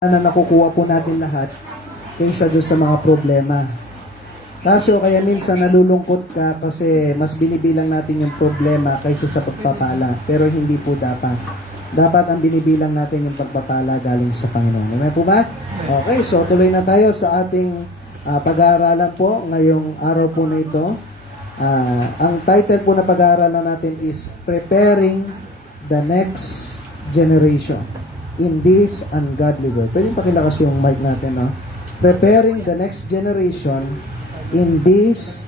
na nakukuha po natin lahat kaysa doon sa mga problema. Kaso kaya minsan nalulungkot ka kasi mas binibilang natin yung problema kaysa sa pagpapala. Pero hindi po dapat. Dapat ang binibilang natin yung pagpapala galing sa Panginoon. Amen po ba? Okay, so tuloy na tayo sa ating pag-aaralan po ngayong araw po na ito. Ang title po na pag-aaralan natin is Preparing the Next Generation in this ungodly world. Pwede pakilakas yung mic natin, no? Preparing the next generation in this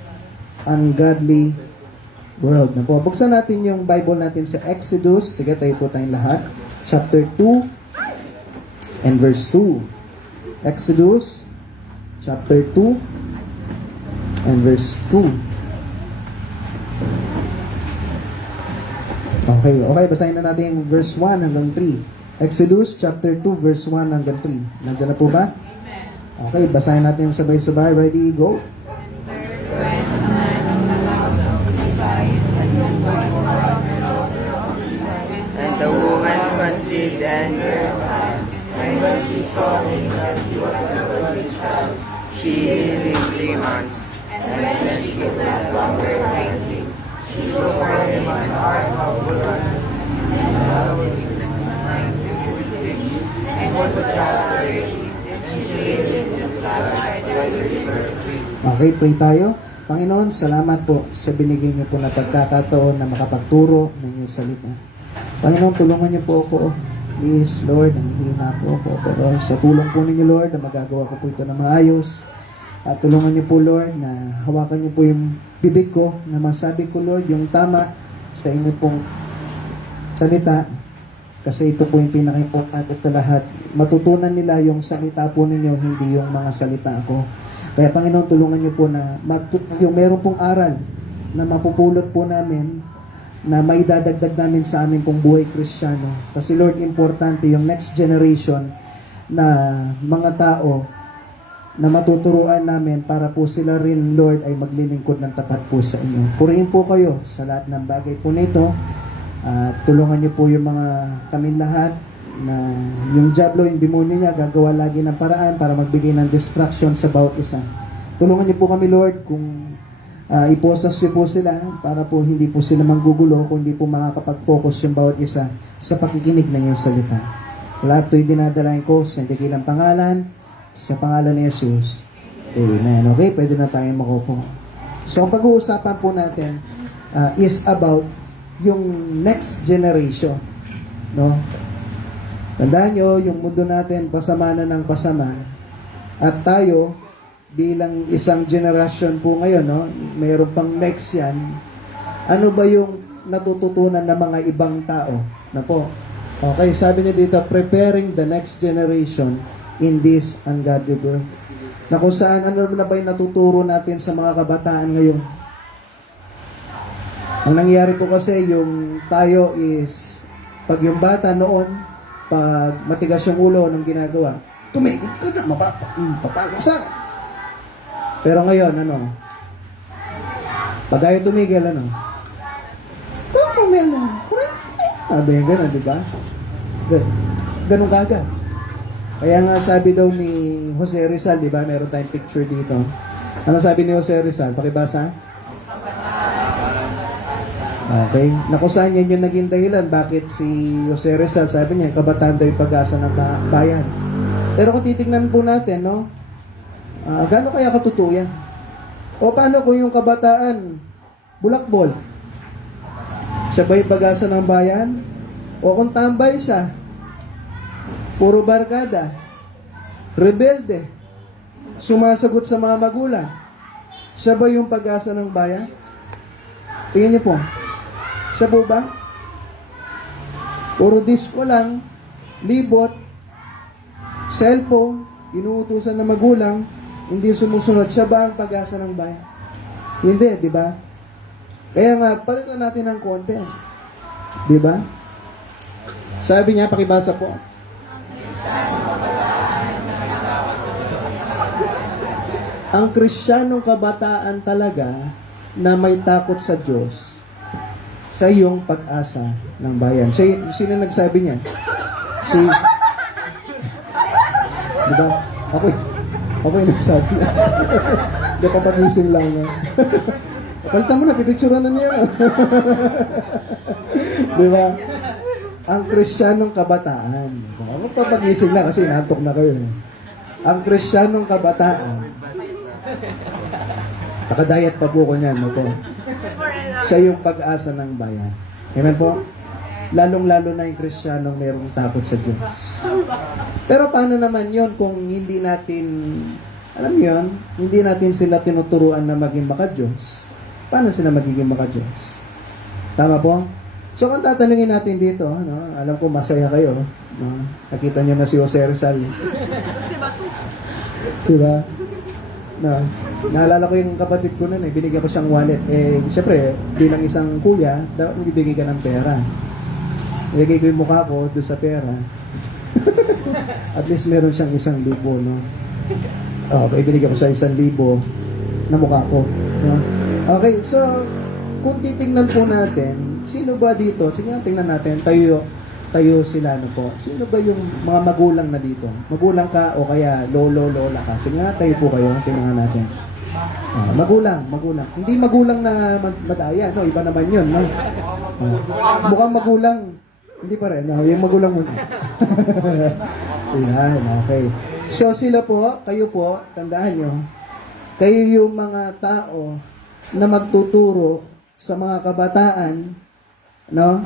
ungodly world. Na po. Buksan natin yung Bible natin sa Exodus. Sige, tayo po tayong lahat. Chapter 2 and verse 2. Exodus chapter 2 and verse 2. Okay, basahin na natin yung verse 1 hanggang 3. Exodus chapter 2 verse 1 hanggang 3. Nandiyan na po ba? Okay, basahin natin sabay-sabay. Ready, go. And the woman conceived and bare a son. And when she saw him that he was a virgin child, she hid him 3 months. And when she could no longer hide him, she bore him an heart of woman, and love him and put the child away. And she laid him in the flood by the river. Okay, pray tayo. Panginoon, salamat po sa binigay niyo po na pagkakataon na makapagturo ng inyong salita. Panginoon, tulungan niyo po ako. Please, Lord, nanghihina po ako. Pero sa tulong po ninyo, Lord, na magagawa ko po ito na maayos. At tulungan niyo po, Lord, na hawakan niyo po yung bibig ko, na masabi ko, Lord, yung tama sa inyo pong salita. Kasi ito po yung pinaka-importante sa lahat. Matutunan nila yung salita po ninyo, hindi yung mga salita ko. Kaya Panginoon, tulungan niyo po na yung meron pong aral na mapupulot po namin, na may dadagdag namin sa amin pong buhay Kristiyano. Kasi Lord, importante yung next generation na mga tao na matuturuan namin para po sila rin, Lord, ay maglilingkod ng tapat po sa inyo. Purihin po kayo sa lahat ng bagay po nito. Tulungan niyo po yung mga kami lahat na yung diablo, yung demonyo niya, gagawa lagi ng paraan para magbigay ng distraction sa bawat isa. Tulungan niyo po kami, Lord, kung iposas niyo po sila para po hindi po sila manggugulo, kung hindi po makakapag-focus yung bawat isa sa pakikinig ng iyong salita. Lahat ito'y dinadalain ko sa dakilang pangalan, sa pangalan ni Jesus. Amen. Okay, pwede na tayong makupo. So, ang pag-uusapan po natin is about yung next generation. No? Tandaan nyo, yung mundo natin, pasama na ng pasama. At tayo, bilang isang generation po ngayon, no? Mayroon pang next yan. Ano ba yung natututunan ng mga ibang tao? Na po. Okay, sabi niya dito, preparing the next generation in this ungodly world. Na kung saan, ano na ba yung natuturo natin sa mga kabataan ngayon? Ang nangyayari po kasi, yung tayo is, pag yung bata noon, pag matigas yung ulo ng ginagawa, tumigil ka na, mapapagwasan. Pero ngayon, ano? Pag ayaw tumigil, ano? Sabi yung gano'n, di ba? Ganun kagad. Kaya nga sabi daw ni Jose Rizal, di ba? Meron tayong picture dito. Ano sabi ni Jose Rizal? Pakibasa? Okay. Nakusaan yan yung naging dahilan bakit si Jose Rizal, sabi niya, kabataan daw yung pag-asa ng bayan. Pero kung titignan po natin, no? Gaano kaya katotoo yan? O paano kung yung kabataan, bulakbol? Siya ba yung pag-asa ng bayan? O kung tambay siya, puro barkada, rebelde, sumasagot sa mga magulang, siya ba yung pag-asa ng bayan? Tingnan niyo po. Siya po ba? Puro disco lang, libot, cellphone, inuutusan ng magulang, hindi sumusunod. Siya ba ang pag-asa ng bayan? Hindi, di ba? Kaya nga, palitan natin ng konti. Di ba? Sabi niya, pakibasa po. Ang Kristiyanong kabataan talaga na may takot sa Diyos, siya yung pag-asa ng bayan. Sino nagsabi niyan? Si Di ba? Ako yung nagsabi. Hindi, papagising lang. Palitan mo na, pipicturean na niya. Di ba? Ang Kristiyanong kabataan. Huwag papagising lang kasi nantok na kayo. Ang Kristiyanong kabataan. Nakadayat pa po ko niyan. No po? Siya yung pag-asa ng bayan. Amen po? Lalong-lalo na yung Kristiyanong mayroong takot sa Diyos. Pero paano naman yon kung hindi natin, alam niyo yun, hindi natin sila tinuturuan na maging maka-Diyos? Paano sila magiging maka-Diyos? Tama po? So, kung tatanungin natin dito, no, alam ko masaya kayo. No? Nakita niyo na si Jose Rizal. Diba? No. Naalala ko yung kapatid ko nun, binigyan ko siyang wallet. Siyempre, bilang isang kuya, dapat bibigay ka ng pera. Ilagay ko yung mukha ko doon sa pera. At least meron siyang 1,000, no? Ibinigyan ko sa 1,000 na mukha ko. No? Okay, so, kung titingnan po natin, sino ba dito? Sige, tingnan natin. Tayo sila, no po. Sino ba yung mga magulang na dito? Magulang ka o kaya lolo, lola ka? Sige nga, tayo po kayo. Tingnan natin. Magulang. Hindi magulang na madaya, no? Iba naman yun, no? Mukhang magulang. Hindi pa rin, no? Yung magulang muna. Yan, okay. So, sila po, kayo po, tandaan nyo, kayo yung mga tao na magtuturo sa mga kabataan, no?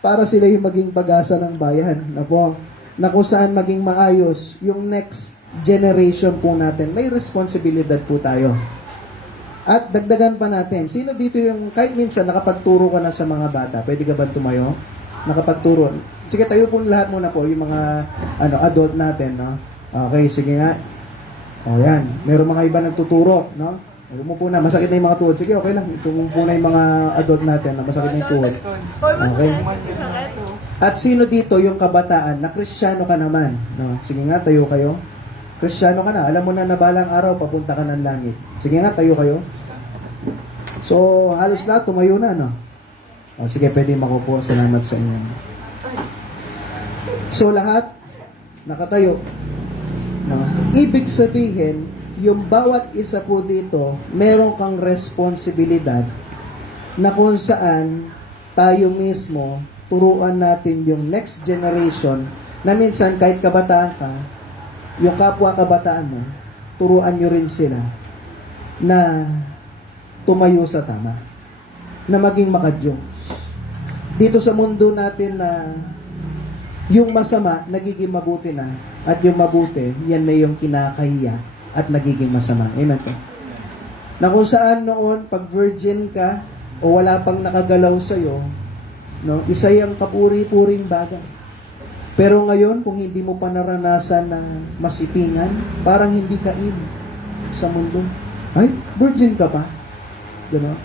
Para sila yung maging pag-asa ng bayan, na po, na kung saan maging maayos yung next generation po natin. May responsibilidad po tayo. At dagdagan pa natin, sino dito yung, kahit minsan nakapagturo ka na sa mga bata, pwede ka ba tumayo? Nakapagturo. Sige, tayo po lahat muna po, yung mga adult natin, no? Okay, sige nga. O yan, meron mga iba nagtuturo, no? Umupo na, masakit na yung mga tuhod. Sige, okay lang. Umupo na yung mga adult natin na masakit na yung tuhod. Okay. At sino dito yung kabataan na Kristiyano ka naman? No? Sige nga, tayo kayo. Kristiyano ka na. Alam mo na balang araw, papunta ka ng langit. Sige nga, tayo kayo. So, halos lahat, tumayo na, no? O, sige, pwede makupo. Salamat sa inyo. So, lahat, nakatayo. No? Ibig sabihin, yung bawat isa po dito, meron kang responsibilidad na kung saan tayo mismo turuan natin yung next generation na minsan kahit kabataan ka, yung kapwa kabataan mo, turuan nyo rin sila na tumayo sa tama, na maging maka-Diyos. Dito sa mundo natin na yung masama, nagiging mabuti na, at yung mabuti, yan na yung kinakahiya at nagiging masama. Amen po. Na kung saan noon, pag virgin ka, o wala pang nakagalaw sa'yo, no, isa yung kapuri-puring bagay. Pero ngayon, kung hindi mo pa naranasan na masipingan, parang hindi ka in sa mundo. Ay, virgin ka pa. Gano'n.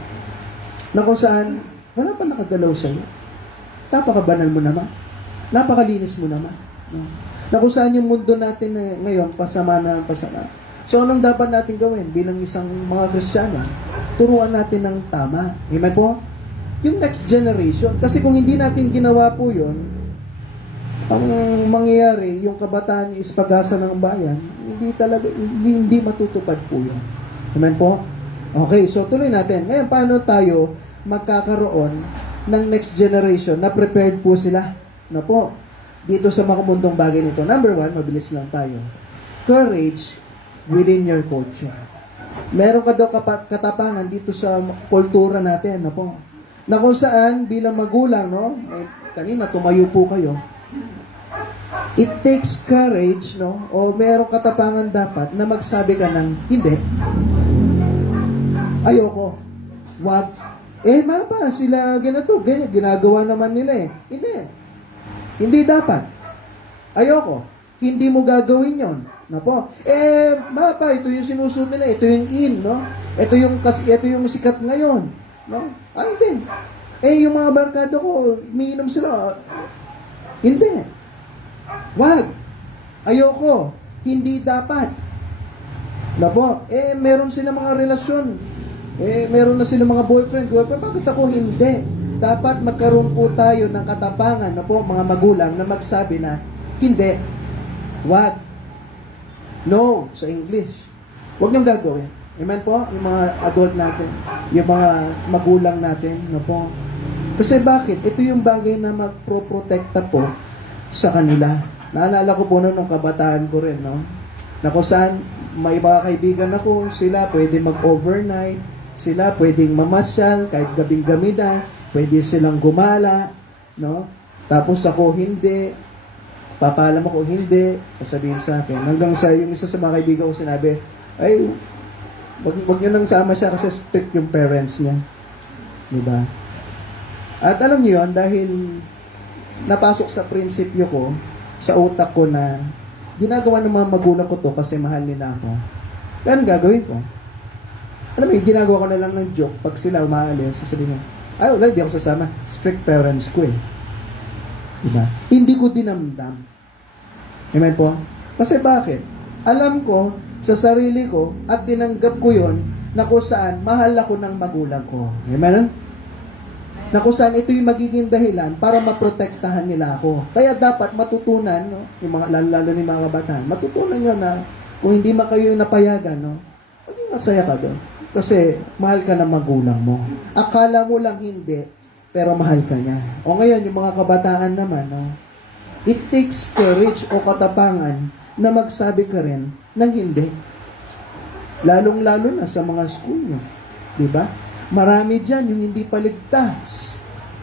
Na kung saan, wala pa nakagalaw sa'yo. Napakabanal mo naman. Napakalinis mo naman. No? Na kung saan yung mundo natin ngayon, pasama na pasama. So, anong dapat natin gawin bilang isang mga Kristiyano? Turuan natin ng tama. Amen po? Yung next generation. Kasi kung hindi natin ginawa po yun, ang mangyayari, yung kabataan is pag-asa ng bayan, hindi matutupad po yun. Amen po? Okay, so tuloy natin. Ngayon, paano tayo magkakaroon ng next generation na prepared po sila? Na po, dito sa mga mundong bagay nito. Number 1, mabilis lang tayo. Courage within your culture. Meron ka daw katapangan dito sa kultura natin, no po? Na kung saan, bilang magulang, no? Kanina, tumayo po kayo. It takes courage, no? O meron katapangan dapat na magsabi ka ng, hindi. Ayoko. Wag. Mapa, sila ganito, ganyan, ginagawa naman nila eh. Hindi dapat. Ayoko. Hindi mo gagawin yon. Na po. Mapa, ito yung sinusunod nila, ito yung in, no? Ito yung sikat ngayon, no? Hindi. Yung mga barkada ko, umiinom sila. Hindi. Wag. Ayoko. Hindi dapat. Na po. Meron sila mga relasyon. Meron na sila mga boyfriend. Bakit ako hindi? Dapat magkaroon po tayo ng katapangan na po mga magulang na magsabi na, hindi. Wag. No, sa English. Huwag niyong gagawin. Amen po? Yung mga adult natin, yung mga magulang natin, no po? Kasi bakit? Ito yung bagay na magproprotekta po sa kanila. Naalala ko po noon nung kabataan ko rin, no? Na kung saan may mga kaibigan ako, sila pwede mag-overnight, sila pwedeng mamasyal, kahit gabing-gabi na, pwede silang gumala, no? Tapos ako hindi, papalam ako hindi, sasabihin sa akin. Hanggang sa yung isa sa mga kaibigan ko sinabi, ay, wag niyo nang sama siya kasi strict yung parents niya. Diba? At alam niyo yun, dahil napasok sa prinsipyo ko, sa utak ko na ginagawa ng mga magulang ko to kasi mahal nila ako. Yan gagawin ko. Alam mo, ginagawa ko na lang ng joke pag sila umaalis, sasabihin mo, ay, wala, di ako sasama. Strict parents ko eh. Diba? Hindi ko dinamdam. Amen po? Kasi bakit? Alam ko sa sarili ko at tinanggap ko yon na kung saan mahal ako ng magulang ko. Amen? Na kung saan ito yung magiging dahilan para maprotektahan nila ako. Kaya dapat matutunan, no, yung mga, lalo ni mga kabataan, matutunan nyo na kung hindi kayo napayagan, no, maging masaya ka doon. Kasi mahal ka ng magulang mo. Akala mo lang hindi, pero mahal ka niya. O ngayon, yung mga kabataan naman, no, it takes courage o katapangan na magsabi ka rin ng hindi. Lalong-lalo na sa mga school nyo. Diba? Marami dyan yung hindi paligtas.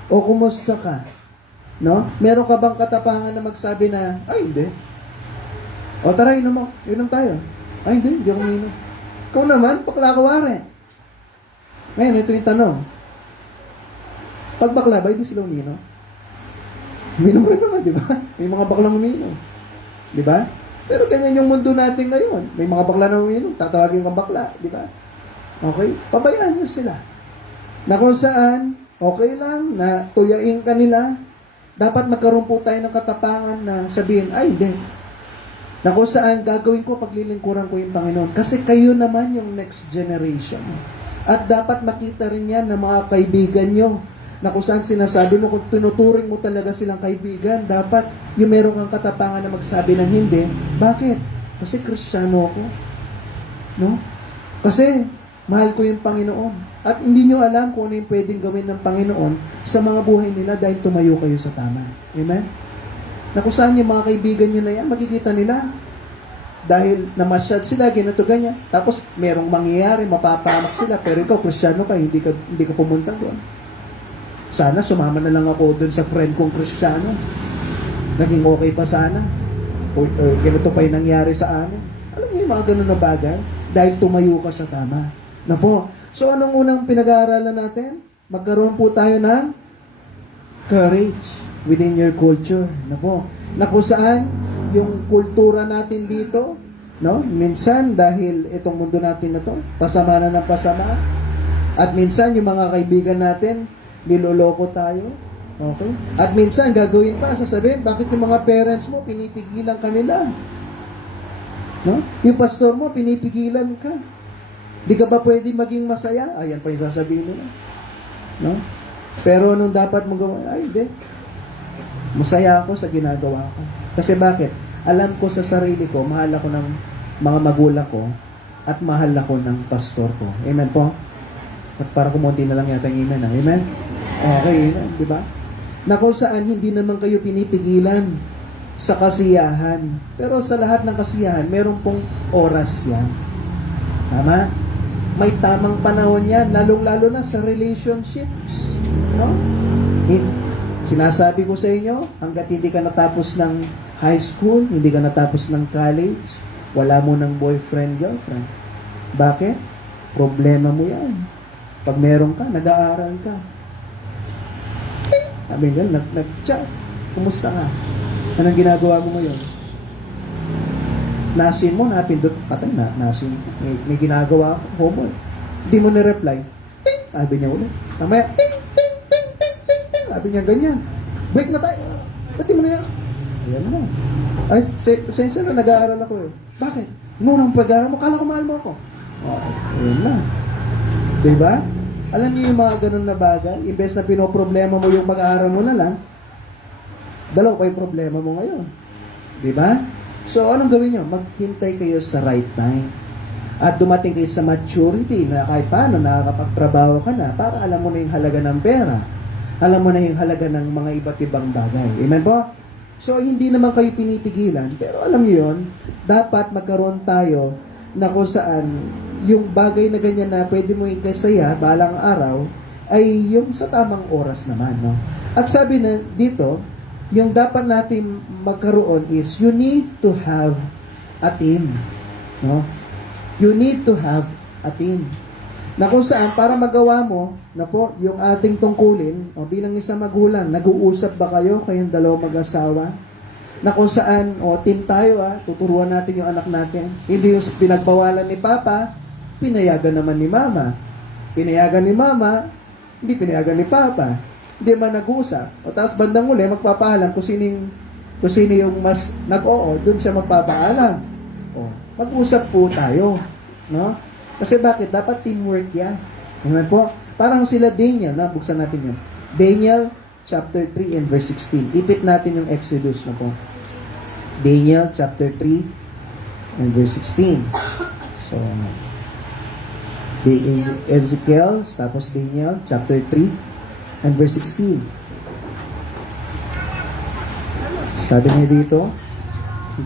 O kumusta ka? No? Meron ka bang katapangan na magsabi na, ay hindi. O tara, inom mo. Inom tayo. Ay hindi ako uminom. Ikaw naman, bakla ka wari. Ngayon, ito yung tanong. Pag bakla ba, hindi sila uminom? Uminom rin naman, di ba? May mga baklang uminom. Di ba? Pero ganyan yung mundo natin ngayon. May mga bakla na uminom, tatawagin kang bakla, di ba? Okay? Pabayaan nyo sila. Na kung saan, okay lang na tuyain ka nila, dapat magkaroon po tayo ng katapangan na sabihin, ay, hindi. Na kung saan gagawin ko paglilingkuran ko yung Panginoon. Kasi kayo naman yung next generation. At dapat makita rin yan ng mga kaibigan nyo na kung saan sinasabi mo, kung tinuturing mo talaga silang kaibigan, dapat yung meron kang katapangan na magsabi ng hindi. Bakit? Kasi Kristiyano ako. No? Kasi mahal ko yung Panginoon. At hindi nyo alam kung ano yung pwedeng gawin ng Panginoon sa mga buhay nila dahil tumayo kayo sa tama. Amen? Na kung saan yung mga kaibigan nyo na yan, makikita nila. Dahil namasyad sila, ganito, ganyan. Tapos merong mangyayari, mapapamak sila. Pero ikaw, Kristiyano ka, hindi ka pumunta doon. Sana sumama na lang ako doon sa friend kong Kristiyano. Naging okay pa sana. O ganito pa yung nangyari sa amin. Alam niyo yung mga ganun na bagay? Dahil tumayo ka sa tama. Na po. So anong unang pinag-aaralan natin? Magkaroon po tayo ng courage within your culture. Na po. Na kung saan yung kultura natin dito, no? Minsan dahil itong mundo natin na to, pasama na ng pasama. At minsan yung mga kaibigan natin, niloloko tayo. Okay? At minsan, gagawin pa, sasabihin, bakit yung mga parents mo, pinipigilan ka nila? No? Yung pastor mo, pinipigilan ka. Di ka ba pwede maging masaya? Ayan pa yung sasabihin nila. No? Pero anong dapat mong gawin? Ay, hindi. Masaya ako sa ginagawa ko. Kasi bakit? Alam ko sa sarili ko, mahal ako ng mga magulang ko, at mahal ako ng pastor ko. Amen po? At para kumunti na lang yata yung amen. Amen? Okay, di ba? Na kung saan hindi naman kayo pinipigilan sa kasiyahan. Pero sa lahat ng kasiyahan, meron pong oras yan. Tama? May tamang panahon yan, lalong-lalo na sa relationships. No? Sinasabi ko sa inyo, hanggat hindi ka natapos ng high school, hindi ka natapos ng college, wala mo ng boyfriend, girlfriend. Bakit? Problema mo yan. Pag meron ka, nag-aaral ka. Sabi nga, nag-chat. Kumusta ka? Anong ginagawa mo ngayon? Nasin mo, napindot. Patay na, nasin. May ginagawa ako, homework. Hindi mo na-reply. Ting! Sabi niya ulit. Mamaya, ting! Ting! Ting! Ting! Ting! Ting! Sabi niya ganyan. Break na tayo. Ba't di mo na ayan na. Ay, sensya na, nag-aaral ako eh. Bakit? Nung pag-aaral mo, kala ko mahal mo ako. Okay, ayan na. Diba? Alam niyo yung mga ganun na bagay, imbes na pinoproblema mo yung mag-aaral mo na lang, dalawa pa yung problema mo ngayon. Diba? So, anong gawin nyo? Maghintay kayo sa right time. At dumating kayo sa maturity na kahit paano nakakapagtrabaho ka na para alam mo na yung halaga ng pera. Alam mo na yung halaga ng mga iba't ibang bagay. Amen po? So, hindi naman kayo pinipigilan. Pero alam niyo yun, dapat magkaroon tayo na kung saan yung bagay na ganyan na pwede mo ikasaya balang araw ay yung sa tamang oras naman. No? At sabi na dito, yung dapat natin magkaroon is you need to have a team. No? You need to have a team. Na kung saan, para magawa mo, na po, yung ating tungkulin, o bilang isang magulang, nag-uusap ba kayo, kayong dalawang mag-asawa? Na kung saan, team tayo, tuturuan natin yung anak natin. Hindi yung pinagbawalan ni Papa, pinayagan naman ni Mama. Pinayagan ni Mama, hindi pinayagan ni Papa. Hindi man nag-uusap. O tapos bandang uli, magpapaalam kung sino yung mas nag-oo, dun siya magpapaalam. O, mag-usap po tayo. No? Kasi bakit? Dapat teamwork yan. Amen po? Parang sila Daniel, buksan natin yun. Daniel chapter 3 and verse 16. Ipit natin yung Exodus na po. Daniel chapter 3 and verse 16. So, Ezekiel, tapos Daniel chapter 3 and verse 16. Sabi niya dito,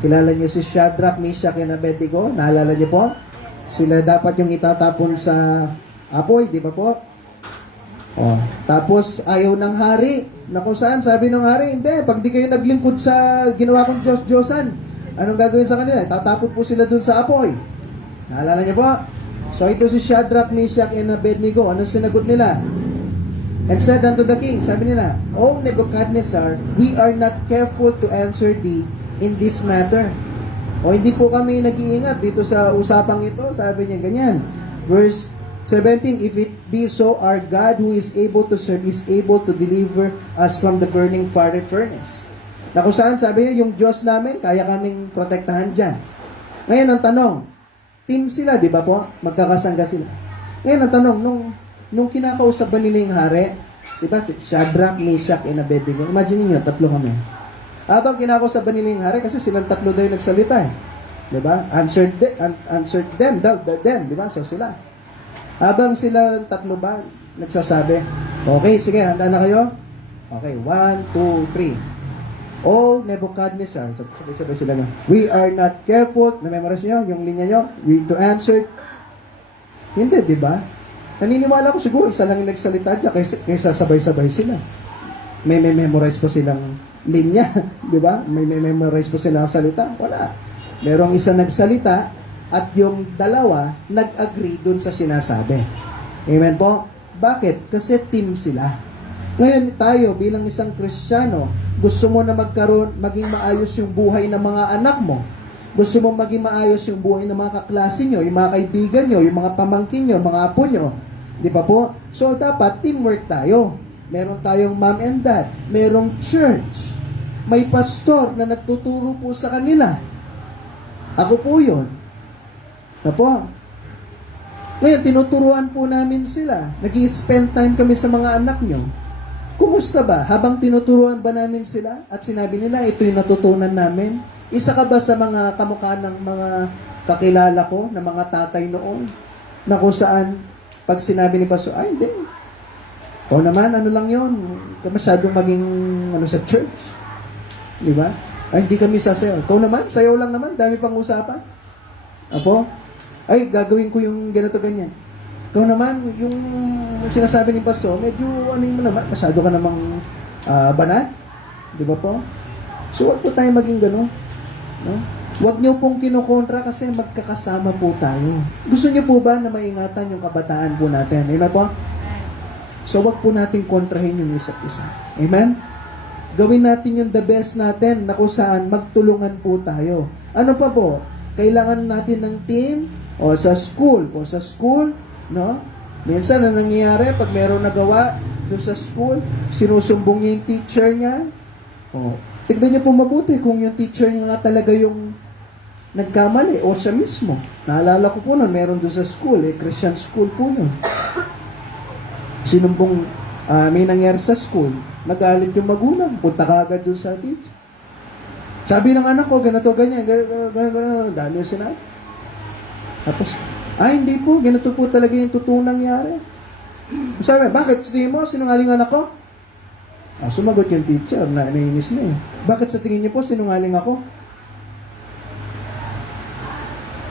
kilala niyo si Shadrach, Meshach, and Abednego? Naalala niyo po? Sila dapat yung itatapon sa apoy, di ba po? Tapos ayaw ng hari. Na kung saan, sabi ng hari, hindi, pag di kayo naglingkod sa ginawa kong Diyos-Diyosan, anong gagawin sa kanila? Tatapon po sila dun sa apoy. Naalala niyo po? So ito si Shadrach, Meshach, and Abednego. Anong sinagot nila? And said unto the king, sabi nila, O Nebuchadnezzar, we are not careful to answer thee in this matter. Hindi po kami nag-iingat dito sa usapang ito. Sabi niya ganyan. Verse 17, if it be so, our God who is able to serve is able to deliver us from the burning fiery furnace. Na kung saan, sabi niya, yung Diyos namin, kaya kaming protektahan dyan. Ngayon, ang tanong, team sila, di ba po? Magkakasangga sila. Ngayon, ang tanong, nung kinakausap ba nila yung hari, si Shadrach, Meshach, and Abednego, imagine niyo, tatlo kami. Habang kinakausap ba nila yung hari, kasi silang tatlo daw yung nagsalita eh. Diba? Answered them, di ba? So sila. Habang sila tatlo ba, nagsasabi, okay, sige, handa na kayo? Okay, 1, 2, 3. O Nebuchadnezzar, sabay-sabay sila na, we are not careful, na-memorize nyo, yung linya nyo, we to answer, hindi, di ba? Naniniwala ko siguro, isa lang yung nagsalita dyan, kaysa sabay-sabay sila. May memorize pa silang linya, di ba? May memorize pa silang salita, wala. Merong isa nagsalita, at yung dalawa, nag-agree dun sa sinasabi. Amen po? Bakit? Kasi team sila. Ngayon tayo, bilang isang Kristiyano, gusto mo na maging maayos yung buhay ng mga anak mo. Gusto mo maging maayos yung buhay ng mga kaklase nyo, yung mga kaibigan nyo, yung mga pamangkin nyo, mga apo nyo. Di ba po? So, dapat teamwork tayo. Meron tayong mom and dad. Merong church. May pastor na nagtuturo po sa kanila. Ako po yun. Na po. Ngayon, tinuturuan po namin sila. Nag-i-spend time kami sa mga anak nyo. Kumusta ba? Habang tinuturuan ba namin sila? At sinabi nila, ito yung natutunan namin. Isa ka ba sa mga kamukha ng mga kakilala ko, na mga tatay noon? Na kung saan, pag sinabi ni Pastor, ay hindi. O naman, ano lang yun? Masyadong maging sa church. Di ba? Ay, hindi kami sasayaw. Ikaw naman, sayaw lang naman. Dami pang usapan. Apo? Ay, gagawin ko yung ganito ganyan. Ikaw naman, yung sinasabi ni Pastor, medyo naman, masyado ka namang banal. Di ba po? So, wag po tayo maging gano'n. No? Huwag niyo pong kinukontra kasi magkakasama po tayo. Gusto niyo po ba na maingatan yung kabataan po natin? Amen po? So, wag po natin kontrahin yung isa't isa. Amen? Gawin natin yung the best natin na kung saan magtulungan po tayo. Ano pa po? Kailangan natin ng team o sa school. No? Minsan na nangyayari, pag meron nagawa doon sa school, sinusumbong niya yung teacher niya. Tignan niyo po mabuti kung yung teacher niya nga talaga yung nagkamali o siya mismo. Naalala ko po noon, meron doon sa school, Christian school po yun. Sinumbong, may nangyari sa school, nagalit yung magulang, punta ka agad doon sa teacher. Sabi ng anak ko, ganito, ganyan, ganyan, dami yung sinabi. Tapos, hindi po, ganito po talaga yung totoong nangyari. Sabi, bakit? Sa tingin mo, sinungaling anak ko? Sumagot yung teacher, nainis na eh. Bakit sa tingin niyo po, sinungaling ako?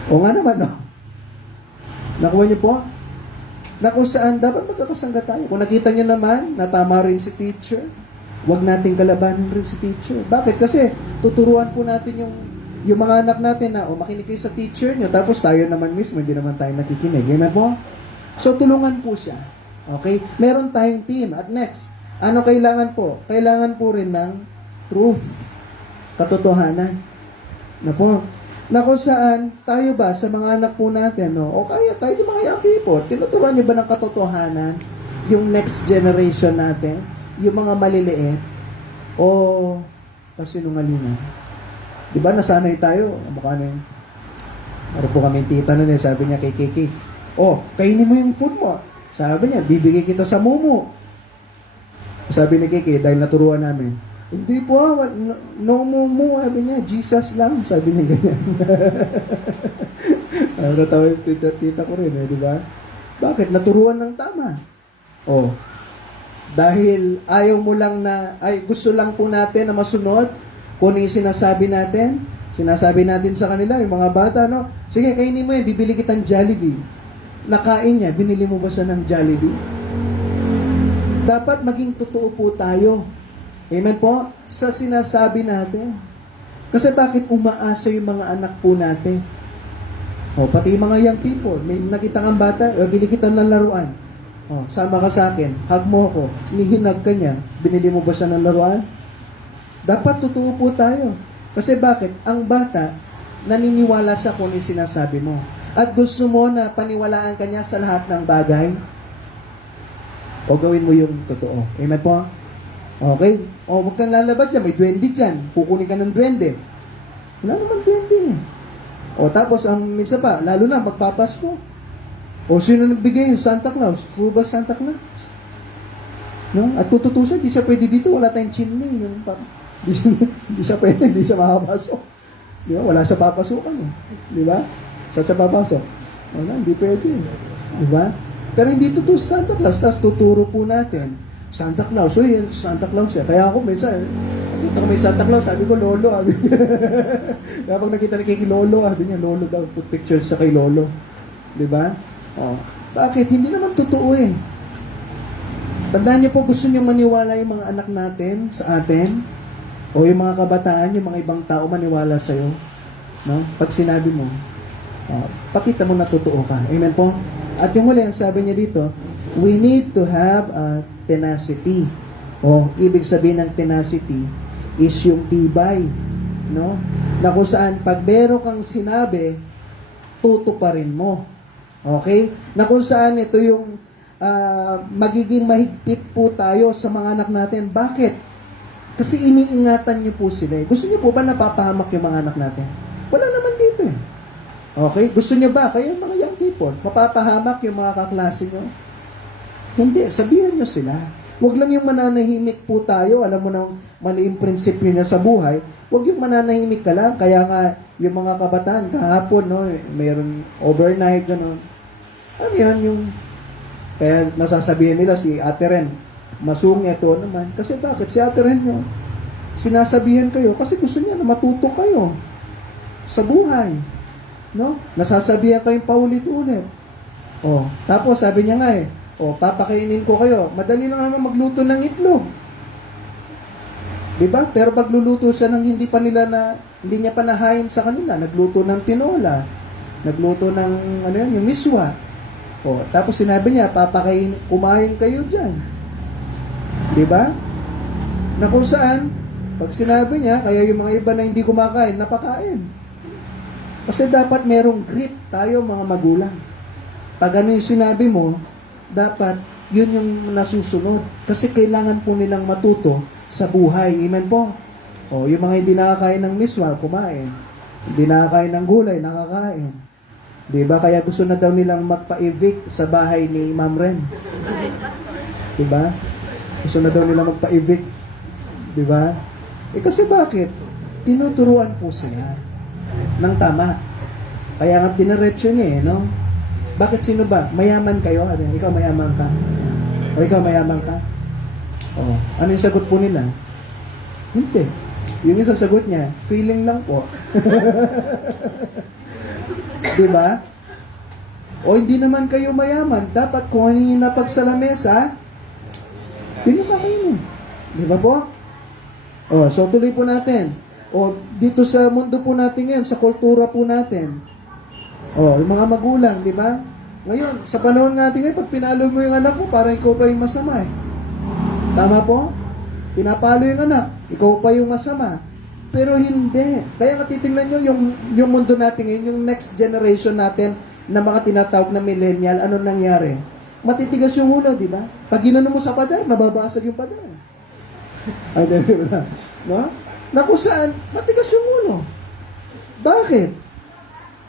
O nga naman, no? Nakuha niyo po? Na kung saan dapat magkakasangga tayo. Kung nakita niyo naman na tama rin si teacher, huwag nating kalabanin rin si teacher. Bakit? Kasi tuturuan po natin yung mga anak natin na makinig kayo sa teacher niyo, tapos tayo naman mismo, hindi naman tayo nakikinig. Ganyan po? So, tulungan po siya. Okay? Meron tayong team. At next, ano kailangan po? Kailangan po rin ng truth. Katotohanan. Na po? Na kung saan, tayo ba, sa mga anak po natin, no? O kaya tayo yung mga young people, tinuturuan niyo ba ng katotohanan yung next generation natin? Yung mga maliliit? O kasinungalingan? Di ba, nasanay tayo? Mukha na yun. Meron po kami tita nun eh, sabi niya kay Kiki, kainin mo yung food mo. Sabi niya, bibigay kita sa mumu. Sabi ni Kiki, dahil naturuan namin, hindi po, no mumu, sabi niya, Jesus lang, sabi niya ganyan. Natawa yung tita ko rin, di ba? Bakit? Naturuan ng tama. Dahil ayaw mo lang gusto lang po natin na masunod kung ano yung sinasabi natin sa kanila, yung mga bata, no? Sige, kainin mo yan, bibili kitang Jollibee. Nakain niya, binili mo ba siya ng Jollibee? Dapat maging totoo po tayo. Amen po? Sa sinasabi natin. Kasi bakit umaasa yung mga anak po natin? Pati yung mga young people. May nakita kang bata, bili kita ng laruan. Sama ka sa akin, hug mo ako, nihinag ka niya, binili mo ba siya ng laruan? Dapat totoo po tayo. Kasi bakit? Ang bata, naniniwala siya kung yung sinasabi mo. At gusto mo na paniwalaan ka niya sa lahat ng bagay, o gawin mo yung totoo. Amen po? Okay? Huwag kang lalabad dyan. May duwende dyan. Kukunin ka ng duwende. Wala naman duwende. Tapos, ang minsan pa, lalo na, magpapasko. Sino nagbigay yung Santa Claus? Puro ba Santa Claus? No? At tututusan, di siya pwede dito. Wala tayong chimney. Di siya pwede. Di siya makapasok. Di ba? Wala siya papasukan. Di ba? Saan siya papasok? Wala, hindi pwede. Di ba? Pero hindi totoo sa Santa Claus. Tapos tuturo po natin. Santa Claus, Santa Claus yan. Kaya ako minsan, nakita ko may Santa Claus, sabi ko, Lolo. Kaya pag nakita ni Kiki, Lolo, sabi niya, Lolo daw, put pictures siya kay Lolo. Diba? Bakit? Hindi naman totoo eh. Tandaan niyo po, gusto niyo maniwala yung mga anak natin sa atin, o yung mga kabataan, yung mga ibang tao maniwala sa'yo. No? Pag sinabi mo, pakita mo na totoo ka. Amen po? At yung huli, ang sabi niya dito, we need to have tenacity. Ibig sabihin ng tenacity is yung tibay. No? Na kung saan, pag meron kang sinabi, tutuparin mo. Okay? Na kung saan ito yung magiging mahigpit po tayo sa mga anak natin. Bakit? Kasi iniingatan niyo po sila. Gusto niyo po ba napapahamak yung mga anak natin? Wala naman dito eh. Okay? Gusto niyo ba? Kayo mga young people, mapapahamak yung mga kaklase niyo? Hindi. Sabihan niyo sila. Huwag lang yung mananahimik po tayo. Alam mo nang maliing prinsipyo niya sa buhay. Huwag yung mananahimik ka lang. Kaya nga, yung mga kabataan, kahapon, no, mayroon overnight, gano'n. Alam yan, yung kaya nasasabihin nila si Ate Ren, masungit o naman. Kasi bakit? Si Ate Ren nyo, sinasabihan kayo kasi gusto niya na matuto kayo sa buhay. No? Nasasabihan kayong paulit-ulit. Tapos sabi niya nga papakainin ko kayo. Madali lang naman magluto ng itlog. Diba? Pero pagluluto siya ng hindi niya pa nahain sa kanila. Nagluto ng tinola. Nagluto ng, yung miswa. Tapos sinabi niya, kumain kayo dyan. Diba? Na kung saan, pag sinabi niya, kaya yung mga iba na hindi kumakain, napakain. Kasi dapat merong grip tayo mga magulang. Pag ano yung sinabi mo, dapat yun yung nasusunod. Kasi kailangan po nilang matuto sa buhay. Amen po? Yung mga hindi nakakain ng miswa, kumain. Hindi nakakain ng gulay, nakakain. Diba? Kaya gusto na daw nilang magpa-evict sa bahay ni Ma'am Ren. Diba? Gusto na daw nilang magpa-evict. Diba? Kasi bakit? tinuturuan po sila ng tama. Kaya nga dinaretso niya no? Bakit sino ba? Mayaman kayo? Ikaw mayaman ka? O ikaw mayaman ka? O, ano yung sagot po nila? Hindi. Yung isang sagot niya, feeling lang po. Diba? O hindi naman kayo mayaman. Dapat kung ano yung napagsalamesa, yun yung kakainin. Diba po? O, so tuloy po natin. O, dito sa mundo po natin ngayon, sa kultura po natin. O, yung mga magulang, di ba? Ngayon, sa panahon natin ngayon, pag pinalo mo yung anak mo, parang ikaw pa yung masama eh. Tama po? Pinapalo yung anak, ikaw pa yung masama. Pero hindi. Kaya nga titingnan nyo yung mundo natin ngayon, yung next generation natin na mga tinatawag na millennial, ano nangyari? Matitigas yung ulo, di ba? Pag ginano mo sa pader, mababasag yung pader. Ay, di ba? No? Na kung saan, matigas yung ulo. Bakit?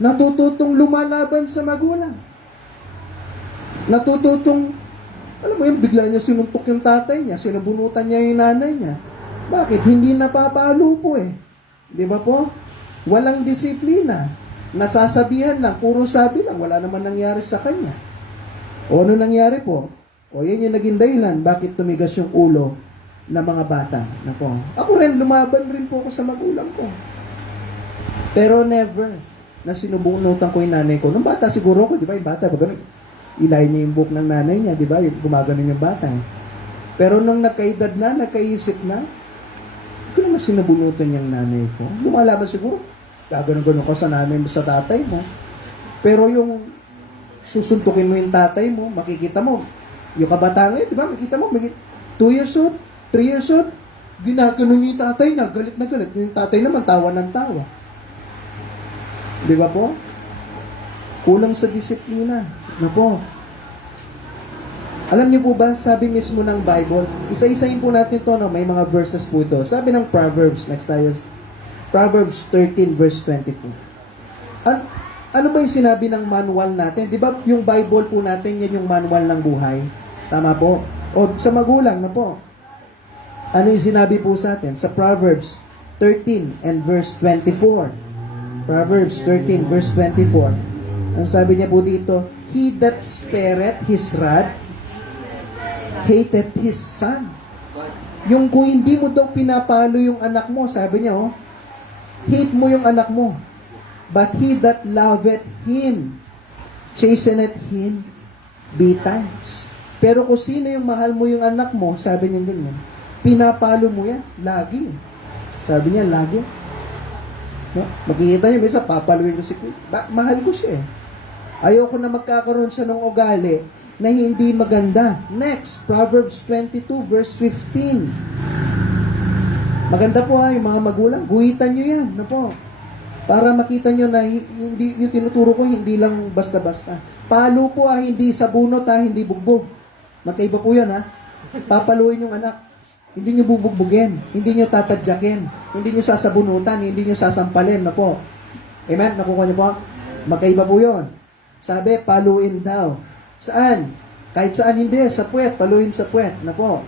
Natututong lumalaban sa magulang. Natututong, alam mo yun, bigla niya sinuntok yung tatay niya, sinabunutan niya yung nanay niya. Bakit? Hindi napapalo po eh. Di ba po? Walang disiplina. Nasasabihan lang, puro sabi lang, wala naman nangyari sa kanya. O ano nangyari po? O yan yung naging dahilan, bakit tumigas yung ulo ng mga bata. Nako. Ako rin, lumaban rin po ako sa magulang ko. Pero never na sinubunutan ko yung nanay ko. Nung bata siguro ko, di ba, yung bata, pag ilay niya yung buhok ng nanay niya, di ba, gumaganon yung bata. Pero nung nagkaedad na, nagkaisip na, hindi ko naman sinubunutan yung nanay ko. Lumalaban siguro, gaganon-ganon ka sa nanay mo, sa tatay mo. Pero yung susuntukin mo yung tatay mo, makikita mo, yung kabataan ngayon, di ba, makikita mo, 2 years old, 3 years old, ginaganon yung tatay niya, galit na galit. Yung tatay naman, tawa ng tawa. Di ba po? Kulang sa disiplina. Nako. Alam niyo po ba, sabi mismo ng Bible, isa-isayin po natin ito, no? May mga verses po ito. Sabi ng Proverbs, next tayo, Proverbs 13 verse 24. Ano ba yung sinabi ng manual natin? Di ba yung Bible po natin, yan yung manual ng buhay? Tama po? O sa magulang na po. Ano yung sinabi po sa atin? Sa Proverbs 13 and verse 24. Proverbs 13 verse 24. Ang sabi niya po dito, he that spareth his rod, hateth his son. Yung kung hindi mo daw pinapalo yung anak mo, sabi niya, hate mo yung anak mo. But he that loveth him, chasteneth him betimes. Pero kung sino yung mahal mo yung anak mo, sabi niya ganyan, pinapalo mo yan, lagi. Sabi niya, lagi. No? Makikita niyo, minsan papaluin ko si Kuya. Mahal ko siya eh. Ayoko na magkakaroon siya ng ugali na hindi maganda. Next, Proverbs 22 verse 15. Maganda po yung mga magulang. Guhitan nyo yan. No po? Para makita nyo na hindi, yung tinuturo ko, hindi lang basta-basta. Palo po hindi sabunot hindi bugbog. Magkaiba po yan Papaluin yung anak. Hindi nyo bubugbugin. Hindi nyo tatadyakin. Hindi nyo sasabunutan. Hindi nyo sasampalin. Na po. Amen? Nakuha nyo po? Magkaiba po yun. Sabi, paluin daw. Saan? Kahit saan hindi. Sa puwet. Paluin sa puwet. Na po.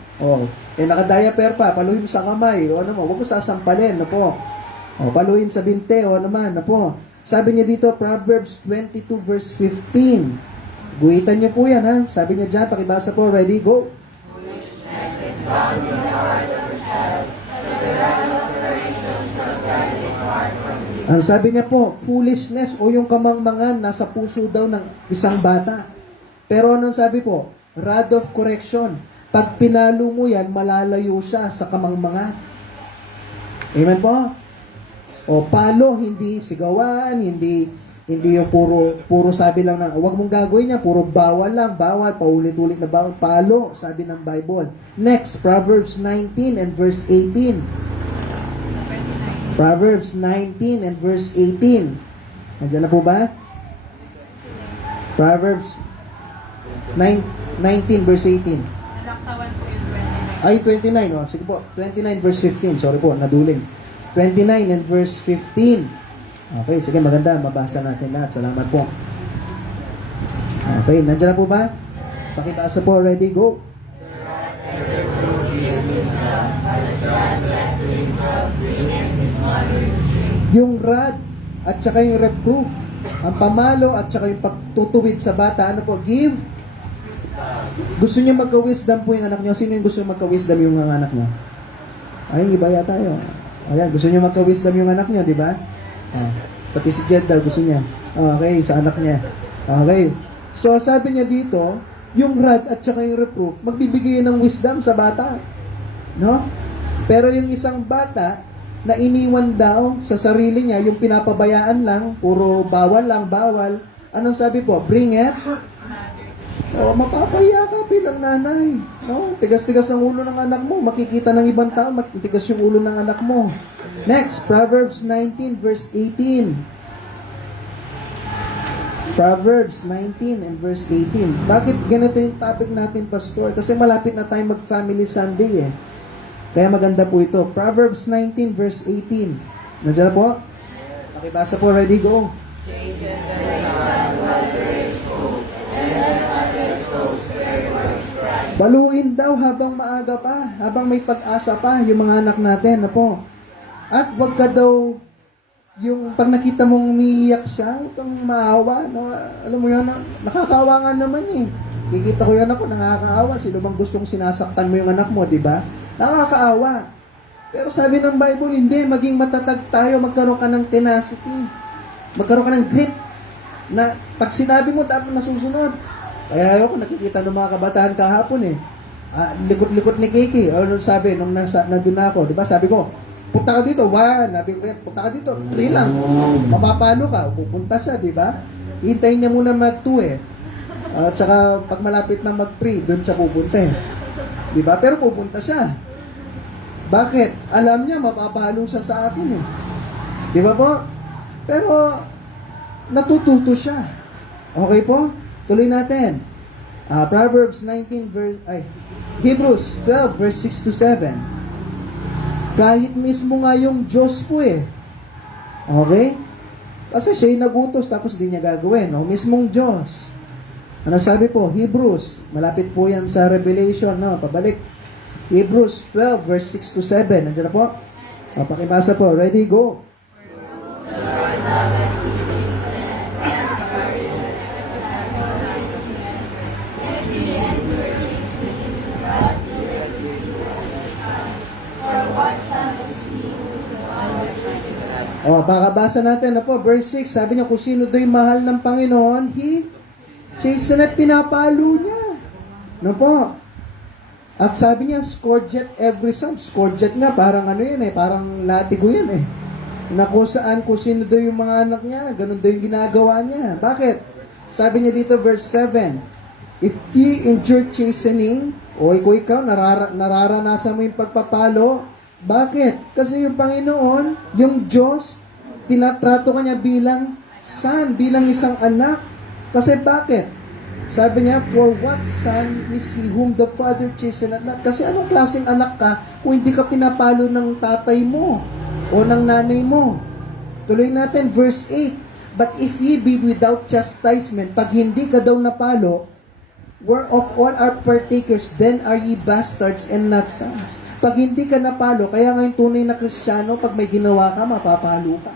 Naka-diaper pa. Paluin sa kamay. O ano mo. Huwag mo sasampalin. Na po. Paluin sa binte. O naman. Na po. Sabi niya dito, Proverbs 22 verse 15. Guhitan niyo po yan Sabi niya dyan. Pakibasa po. Ready? Go. Ang sabi niya po, foolishness o yung kamangmangan nasa puso daw ng isang bata. Pero anong sabi po? Rod of correction. Pag pinalo mo yan, malalayo siya sa kamangmangan. Amen po? O palo, hindi sigawan, hindi yung puro sabi lang na, huwag mong gagawin niya, puro bawal lang, bawal, paulit-ulit na bawal. Palo, sabi ng Bible. Next, Proverbs 19 and verse 18. Proverbs 19 and verse 18. Nandiyan na po ba? Proverbs 19 verse 18. Nalaktawan po yung 29. Ay, 29. Sige po. 29 verse 15. Sorry po, naduling. 29 and verse 15. Okay, sige, maganda. Mabasa natin lahat. Salamat po. Okay, nandiyan na po ba? Pakibasa po. Ready, go. Yung rod at saka yung reproof. Ang pamalo at saka yung pagtutuwid sa bata. Ano po? Give. Gusto niyo magka-wisdom po yung anak niyo? Sino yung gusto magka-wisdom yung mga anak niyo? Ay, iba yata tayo. Ayan, gusto niyo magka-wisdom yung anak niyo, di ba? Pati si Jed daw gusto niya. Okay, sa anak niya. Okay. So, sabi niya dito, yung rod at saka yung reproof, magbibigay ng wisdom sa bata. No? Pero yung isang bata, na iniwan daw sa sarili niya, yung pinapabayaan lang, puro bawal lang, bawal. Anong sabi po? Bring it. Mapapahiya ka bilang nanay. No? Tigas-tigas ang ulo ng anak mo. Makikita ng ibang tao, matigas yung ulo ng anak mo. Next, Proverbs 19 verse 18. Proverbs 19 and verse 18. Bakit ganito yung topic natin, Pastor? Kasi malapit na tayo mag-Family Sunday eh. Kaya maganda po ito. Proverbs 19 verse 18. Nandiyan na po? Pakibasa po. Ready, go. Baluin daw habang maaga pa, habang may pag-asa pa yung mga anak natin, na po. At wag ka daw, yung pag nakita mong umiiyak siya, huwag kang maawa. No? Alam mo yan, nakakaawa nga naman eh. Kikita ko yan ako, nakakaawa. Sino bang gustong sinasaktan mo yung anak mo, di ba? Nakakaawa. Pero sabi ng Bible, hindi, maging matatag tayo, magkaroon ka ng tenacity. Magkaroon ka ng grit. Na pag sinabi mo, dapat nasusunod. Kaya ako nakikita ng mga kabataan kahapon eh. Likot-likot ni Kiki. Ano sabi, nung nandun na ako, di ba? Sabi ko, punta ka dito, 1. Sabi ko, punta ka dito, 3 lang. Mapapalo ka, pupunta siya, di ba? Hintayin niya muna mag-2 eh. At saka, pag malapit na mag-3, doon siya pupunta eh. Di ba? Pero pupunta siya. Bakit? Alam niya, mapapalo siya sa akin eh. Di ba po? Pero, natututo siya. Okay po? Tuloy natin. Hebrews 12 verse 6 to 7. Kahit mismo nga yung Diyos po eh. Okay? Kasi siya yung nagutos tapos di niya gagawin. No? Mismong Diyos. Ano sabi po? Hebrews. Malapit po yan sa Revelation. No? Pabalik. Hebrews 12 verse 6 to 7. Nandiyan na po. Pakibasa po. Ready? Go. Pakabasa natin na po, verse 6, sabi niya, kung sino do'y mahal ng Panginoon, He chasteneth, pinapalo niya. No po? At sabi niya, scourgeth every son. Scourgeth nga, parang ano yan eh, parang latigo yan eh. Na kung saan, kung sino do'y yung mga anak niya, ganun do'y yung ginagawa niya. Bakit? Sabi niya dito, verse 7, if ye endure chastening, o ikaw, nararanasan mo yung pagpapalo. Bakit? Kasi yung Panginoon, yung Diyos, tinatrato ka niya bilang son, bilang isang anak. Kasi bakit? Sabi niya, for what son is he whom the Father chasteneth not? Kasi anong klaseng anak ka kung hindi ka pinapalo ng tatay mo o ng nanay mo? Tuloy natin, verse 8. But if ye be without chastisement, pag hindi ka daw napalo, whereof all are partakers, then are ye bastards and not sons. Pag hindi ka napalo, kaya ngayon tunay na Kristiyano, pag may ginawa ka, mapapalo ka.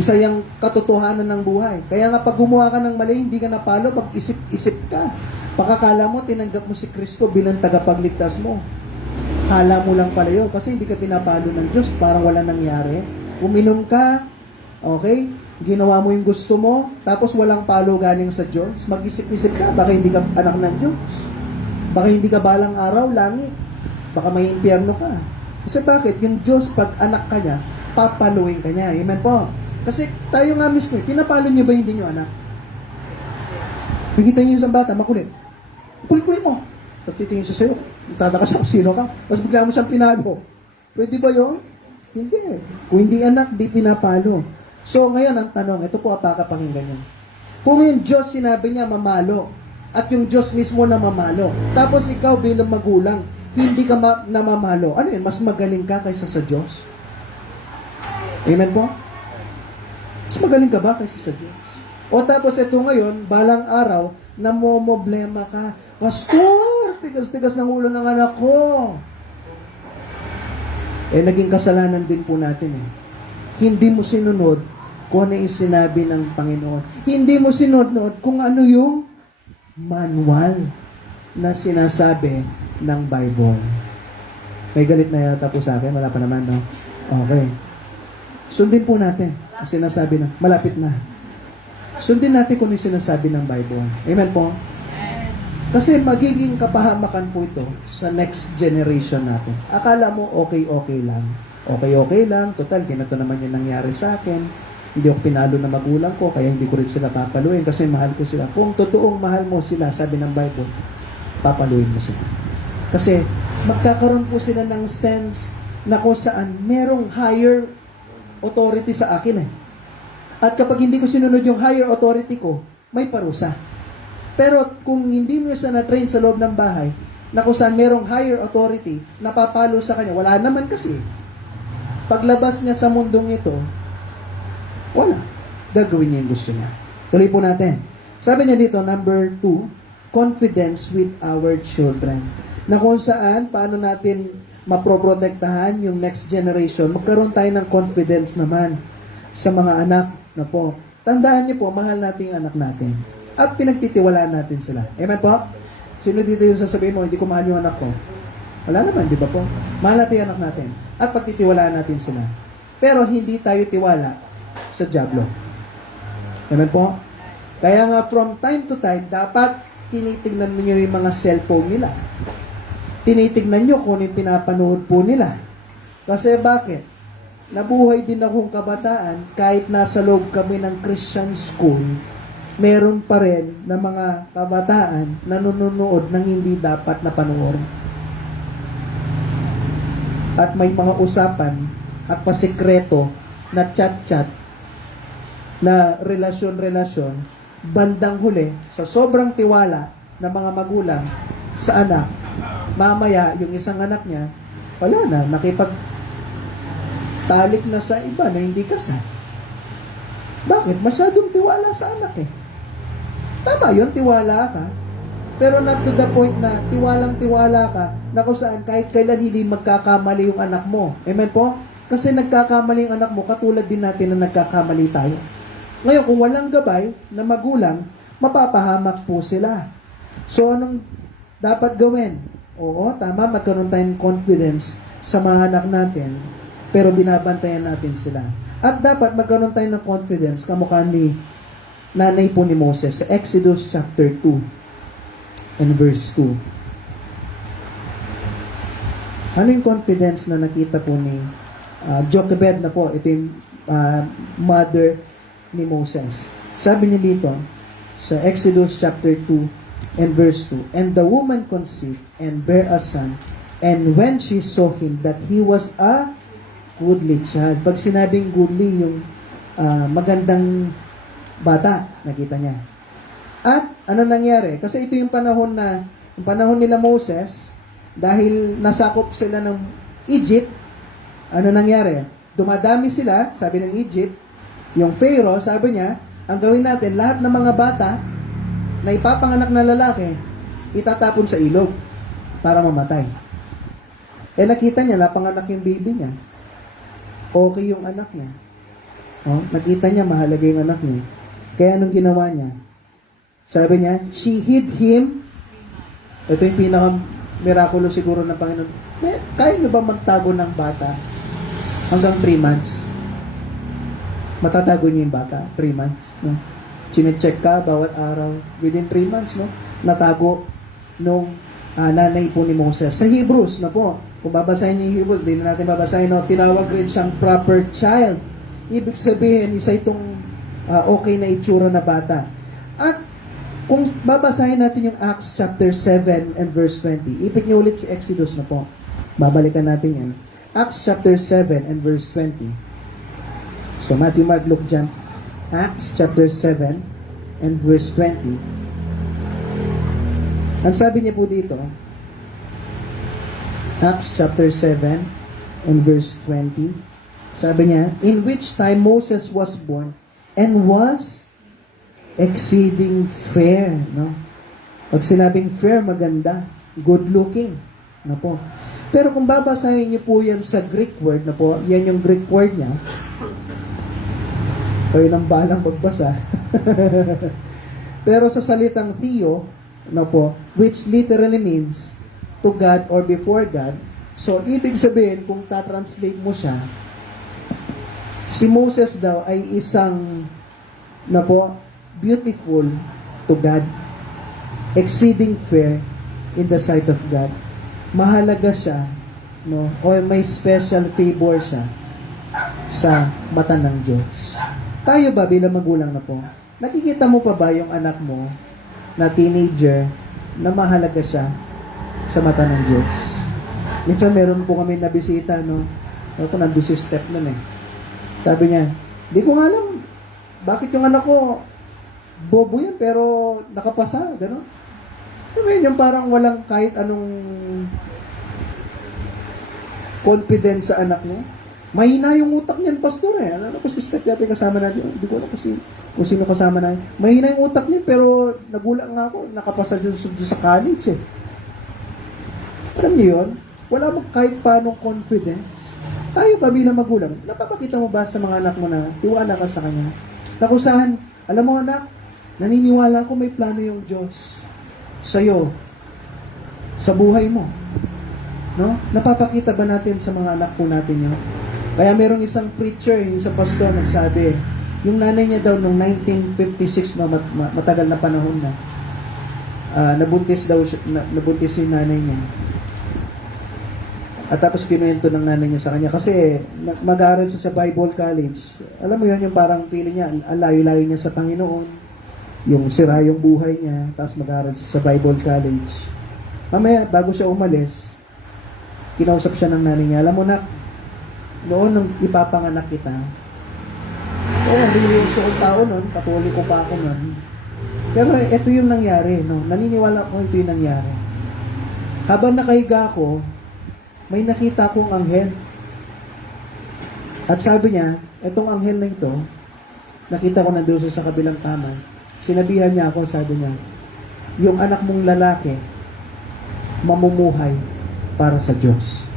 Isa yung katotohanan ng buhay. Kaya nga pag gumawa ka ng mali, hindi ka napalo, mag-isip-isip ka. Pakakala mo, tinanggap mo si Kristo bilang tagapagligtas mo. Kala mo lang pala yun, kasi hindi ka pinapalo ng Diyos, parang wala nangyari. Uminom ka, okay, ginawa mo yung gusto mo, tapos walang palo galing sa Diyos, mag-isip-isip ka, baka hindi ka anak ng Diyos. Baka hindi ka balang araw, langit. Baka may impyerno ka. Kasi bakit? Yung Diyos, pag anak ka niya, papaluin ka niya. Amen po. Kasi tayo nga mismo, pinapalo niyo ba hindi niyo anak? Nakita niyo yung isang bata, makulit. Kulit-kulit mo. Tapos titingin siya sa'yo, tataka siya kung sino ka. Tapos bigla mo siyang pinalo. Pwede ba yun? Hindi. Kung hindi anak, di pinapalo. So ngayon ang tanong, ito po apakapakinggan niyo. Kung yung Diyos sinabi niya mamalo, at yung Diyos mismo na mamalo, tapos ikaw bilang magulang, hindi ka namamalo. Ano yun? Mas magaling ka kaysa sa Diyos? Amen po? Mas magaling ka ba kaysa sa Diyos? O tapos ito ngayon, balang araw, namomoblema ka. Pastor, tigas-tigas ng ulo ng anak ko. naging kasalanan din po natin eh. Hindi mo sinunod kung ano yung sinabi ng Panginoon. Hindi mo sinunod kung ano yung manual na sinasabi ng Bible. May galit na yata po sa akin? Wala pa naman, no? Okay. Sundin po natin ang sinasabi ng, malapit na. Sundin natin kung ano yung sinasabi ng Bible. Amen po? Kasi magiging kapahamakan po ito sa next generation natin. Akala mo okay lang. Okay lang. Total, ganito naman yung nangyari sa akin. Hindi ako pinalo na magulang ko, kaya hindi ko rin sila papaluin kasi mahal ko sila. Kung totoong mahal mo sila, sabi ng Bible, papaluin mo sila. Kasi magkakaroon po sila ng sense na kung saan merong higher authority sa akin eh. At kapag hindi ko sinunod yung higher authority ko, may parusa. Pero kung hindi mo siya na-train sa loob ng bahay, na kung saan merong higher authority, napapalo sa kanya, wala naman kasi. Paglabas niya sa mundong ito, wala. Gagawin niya yung gusto niya. Tuloy po natin. Sabi niya dito, number 2, confidence with our children. Na kung saan, paano natin maproprotektahan yung next generation, magkaroon tayo ng confidence naman sa mga anak na po. Tandaan niyo po, mahal natin yung anak natin. At pinagtitiwalaan natin sila. Amen po? Sino dito yung sasabihin mo, hindi ko mahal yung anak ko? Wala naman, di ba po? Mahal natin yung anak natin. At pagtitiwalaan natin sila. Pero hindi tayo tiwala sa dyablo. Amen po? Kaya nga from time to time, dapat tinitignan niyo yung mga cellphone nila. Tinitignan nyo kung yung pinapanood po nila. Kasi bakit? Nabuhay din akong kabataan, kahit nasa loob kami ng Christian school, meron pa rin na mga kabataan na nanonood ng hindi dapat na panoorin. At may mga usapan at pasikreto na chat-chat, na relasyon-relasyon, bandang huli, sa sobrang tiwala ng mga magulang sa anak, mamaya, yung isang anak niya, wala na, nakipagtalik na sa iba na hindi kasal. Bakit? Masyadong tiwala sa anak eh. Tama yun, tiwala ka. Pero not to the point na tiwalang-tiwala ka na kung saan kahit kailan hindi magkakamali yung anak mo. Amen po? Kasi nagkakamali yung anak mo, katulad din natin na nagkakamali tayo. Ngayon, kung walang gabay na magulang, mapapahamak po sila. So, anong dapat gawin? Oo, tama, magkaroon tayong confidence sa mga anak natin, pero binabantayan natin sila. At dapat magkaroon tayo ng confidence, kamukha ni nanay po ni Moses, sa Exodus chapter 2 and verse 2. Ano yung confidence na nakita po ni Jochebed na po, ito yung mother ni Moses. Sabi niya dito, sa Exodus chapter 2 and verse 2, "And the woman conceived and bare a son, and when she saw him that he was a goodly child." Pag sinabing goodly, yung magandang bata, nakita niya. At ano nangyari? Kasi ito yung panahon nila Moses, dahil nasakop sila ng Egypt, ano nangyari? Dumadami sila, sabi ng Egypt, yung Pharaoh, sabi niya, ang gawin natin, lahat ng mga bata na ipapanganak na lalaki, itatapon sa ilog para mamatay. Nakita niya, napanganak yung baby niya. Okay yung anak niya. Nakita niya, mahalaga yung anak niya. Kaya anong ginawa niya? Sabi niya, she hid him. Ito yung pinaka-mirakulo siguro ng Panginoon. Kaya niyo ba magtago ng bata hanggang 3 months? Matatago niyo yung bata, 3 months. No? Chine-check ka bawat araw. Within 3 months, no? Natago nung nanay po ni Moses. Sa Hebrews na po, kung babasahin niyo yung Hebrews, hindi na natin babasahin, no? Tinawag rin siyang proper child. Ibig sabihin, isa itong okay na itsura na bata. At kung babasahin natin yung Acts chapter 7 and verse 20, ipit niyo ulit si Exodus na po. Babalikan natin yan. Acts chapter 7 and verse 20. So Matthew, Mark, Luke, John. Acts chapter 7 and verse 20. Ang sabi niya po dito, Acts chapter 7 and verse 20, sabi niya, "In which time Moses was born and was exceeding fair." No? Pag sinabing fair, maganda, good looking. No po. Pero kung babasahin niyo po yan sa Greek word na po, yan yung Greek word niya, kayo nang balang magbasa. Pero sa salitang theo, no po, which literally means to God or before God, so ibig sabihin, kung tatranslate mo siya, si Moses daw ay isang, na po, beautiful to God, exceeding fair in the sight of God. Mahalaga siya, no, o may special favor siya sa mata ng Diyos. Tayo ba bilang magulang na po, nakikita mo pa ba yung anak mo na teenager na mahalaga siya sa mata ng Diyos? Minsan meron po kami nabisita, no? Ako nandun si step nun eh. Sabi niya, di ko nga alam, bakit yung anak ko, bobo yan, pero nakapasa, gano'n. Yung parang walang kahit anong confidence sa anak mo. Mahina yung utak niyan, pastor eh. Alam ko si step yata kasama natin. Hindi ko alam kung sino kasama natin. Mahina yung utak niya, pero nagulat nga ako, nakapasa dyan sa college eh. Alam niyo yun? Wala mo kahit paano confidence. Tayo ba bilang magulang, napapakita mo ba sa mga anak mo na tiwala ka sa kanya? Nakusahan, alam mo anak, naniniwala ko may plano yung Diyos sa'yo, sa buhay mo. No? Napapakita ba natin sa mga anak po natin yun? Kaya merong isang preacher, yung sa pastor, nagsabi, yung nanay niya daw noong 1956, matagal na panahon na, nabuntis yung nanay niya. At tapos kinuwento ng nanay niya sa kanya. Kasi mag-aaral siya sa Bible College. Alam mo yun, yung parang feeling niya, ang layo-layo niya sa Panginoon. Yung sira yung buhay niya. Tapos mag-aaral siya sa Bible College. Mamaya, bago siya umalis, kinausap siya ng nanay niya. Alam mo na, noon nung ipapanganak kita, religyoso kong tao noon, katoliko pa ako noon. Pero ito yung nangyari, no? Naniniwala ko ito yung nangyari. Habang nakahiga ako, may nakita akong anghel. At sabi niya, itong anghel na ito, nakita ko nandun sa kabilang kamay. Sinabihan niya ako, sabi niya, yung anak mong lalaki, mamumuhay para sa Diyos.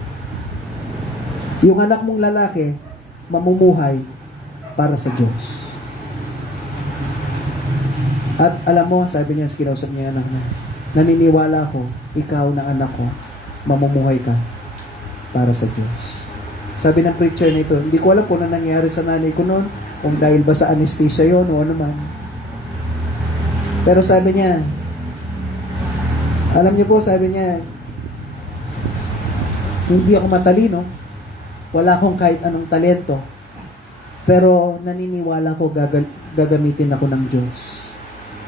Yung anak mong lalaki, mamumuhay para sa Diyos. At alam mo, sabi niya, kinausap niya yung anak niya, naniniwala ako, ikaw na anak ko, mamumuhay ka para sa Diyos. Sabi ng preacher nito, hindi ko alam kung ano nangyari sa nanay ko noon, kung dahil ba sa anesthesia yon o ano man. Pero sabi niya, alam niyo po, sabi niya, hindi ako matalino, wala akong kahit anong talento, pero naniniwala ko gagamitin ako ng Diyos.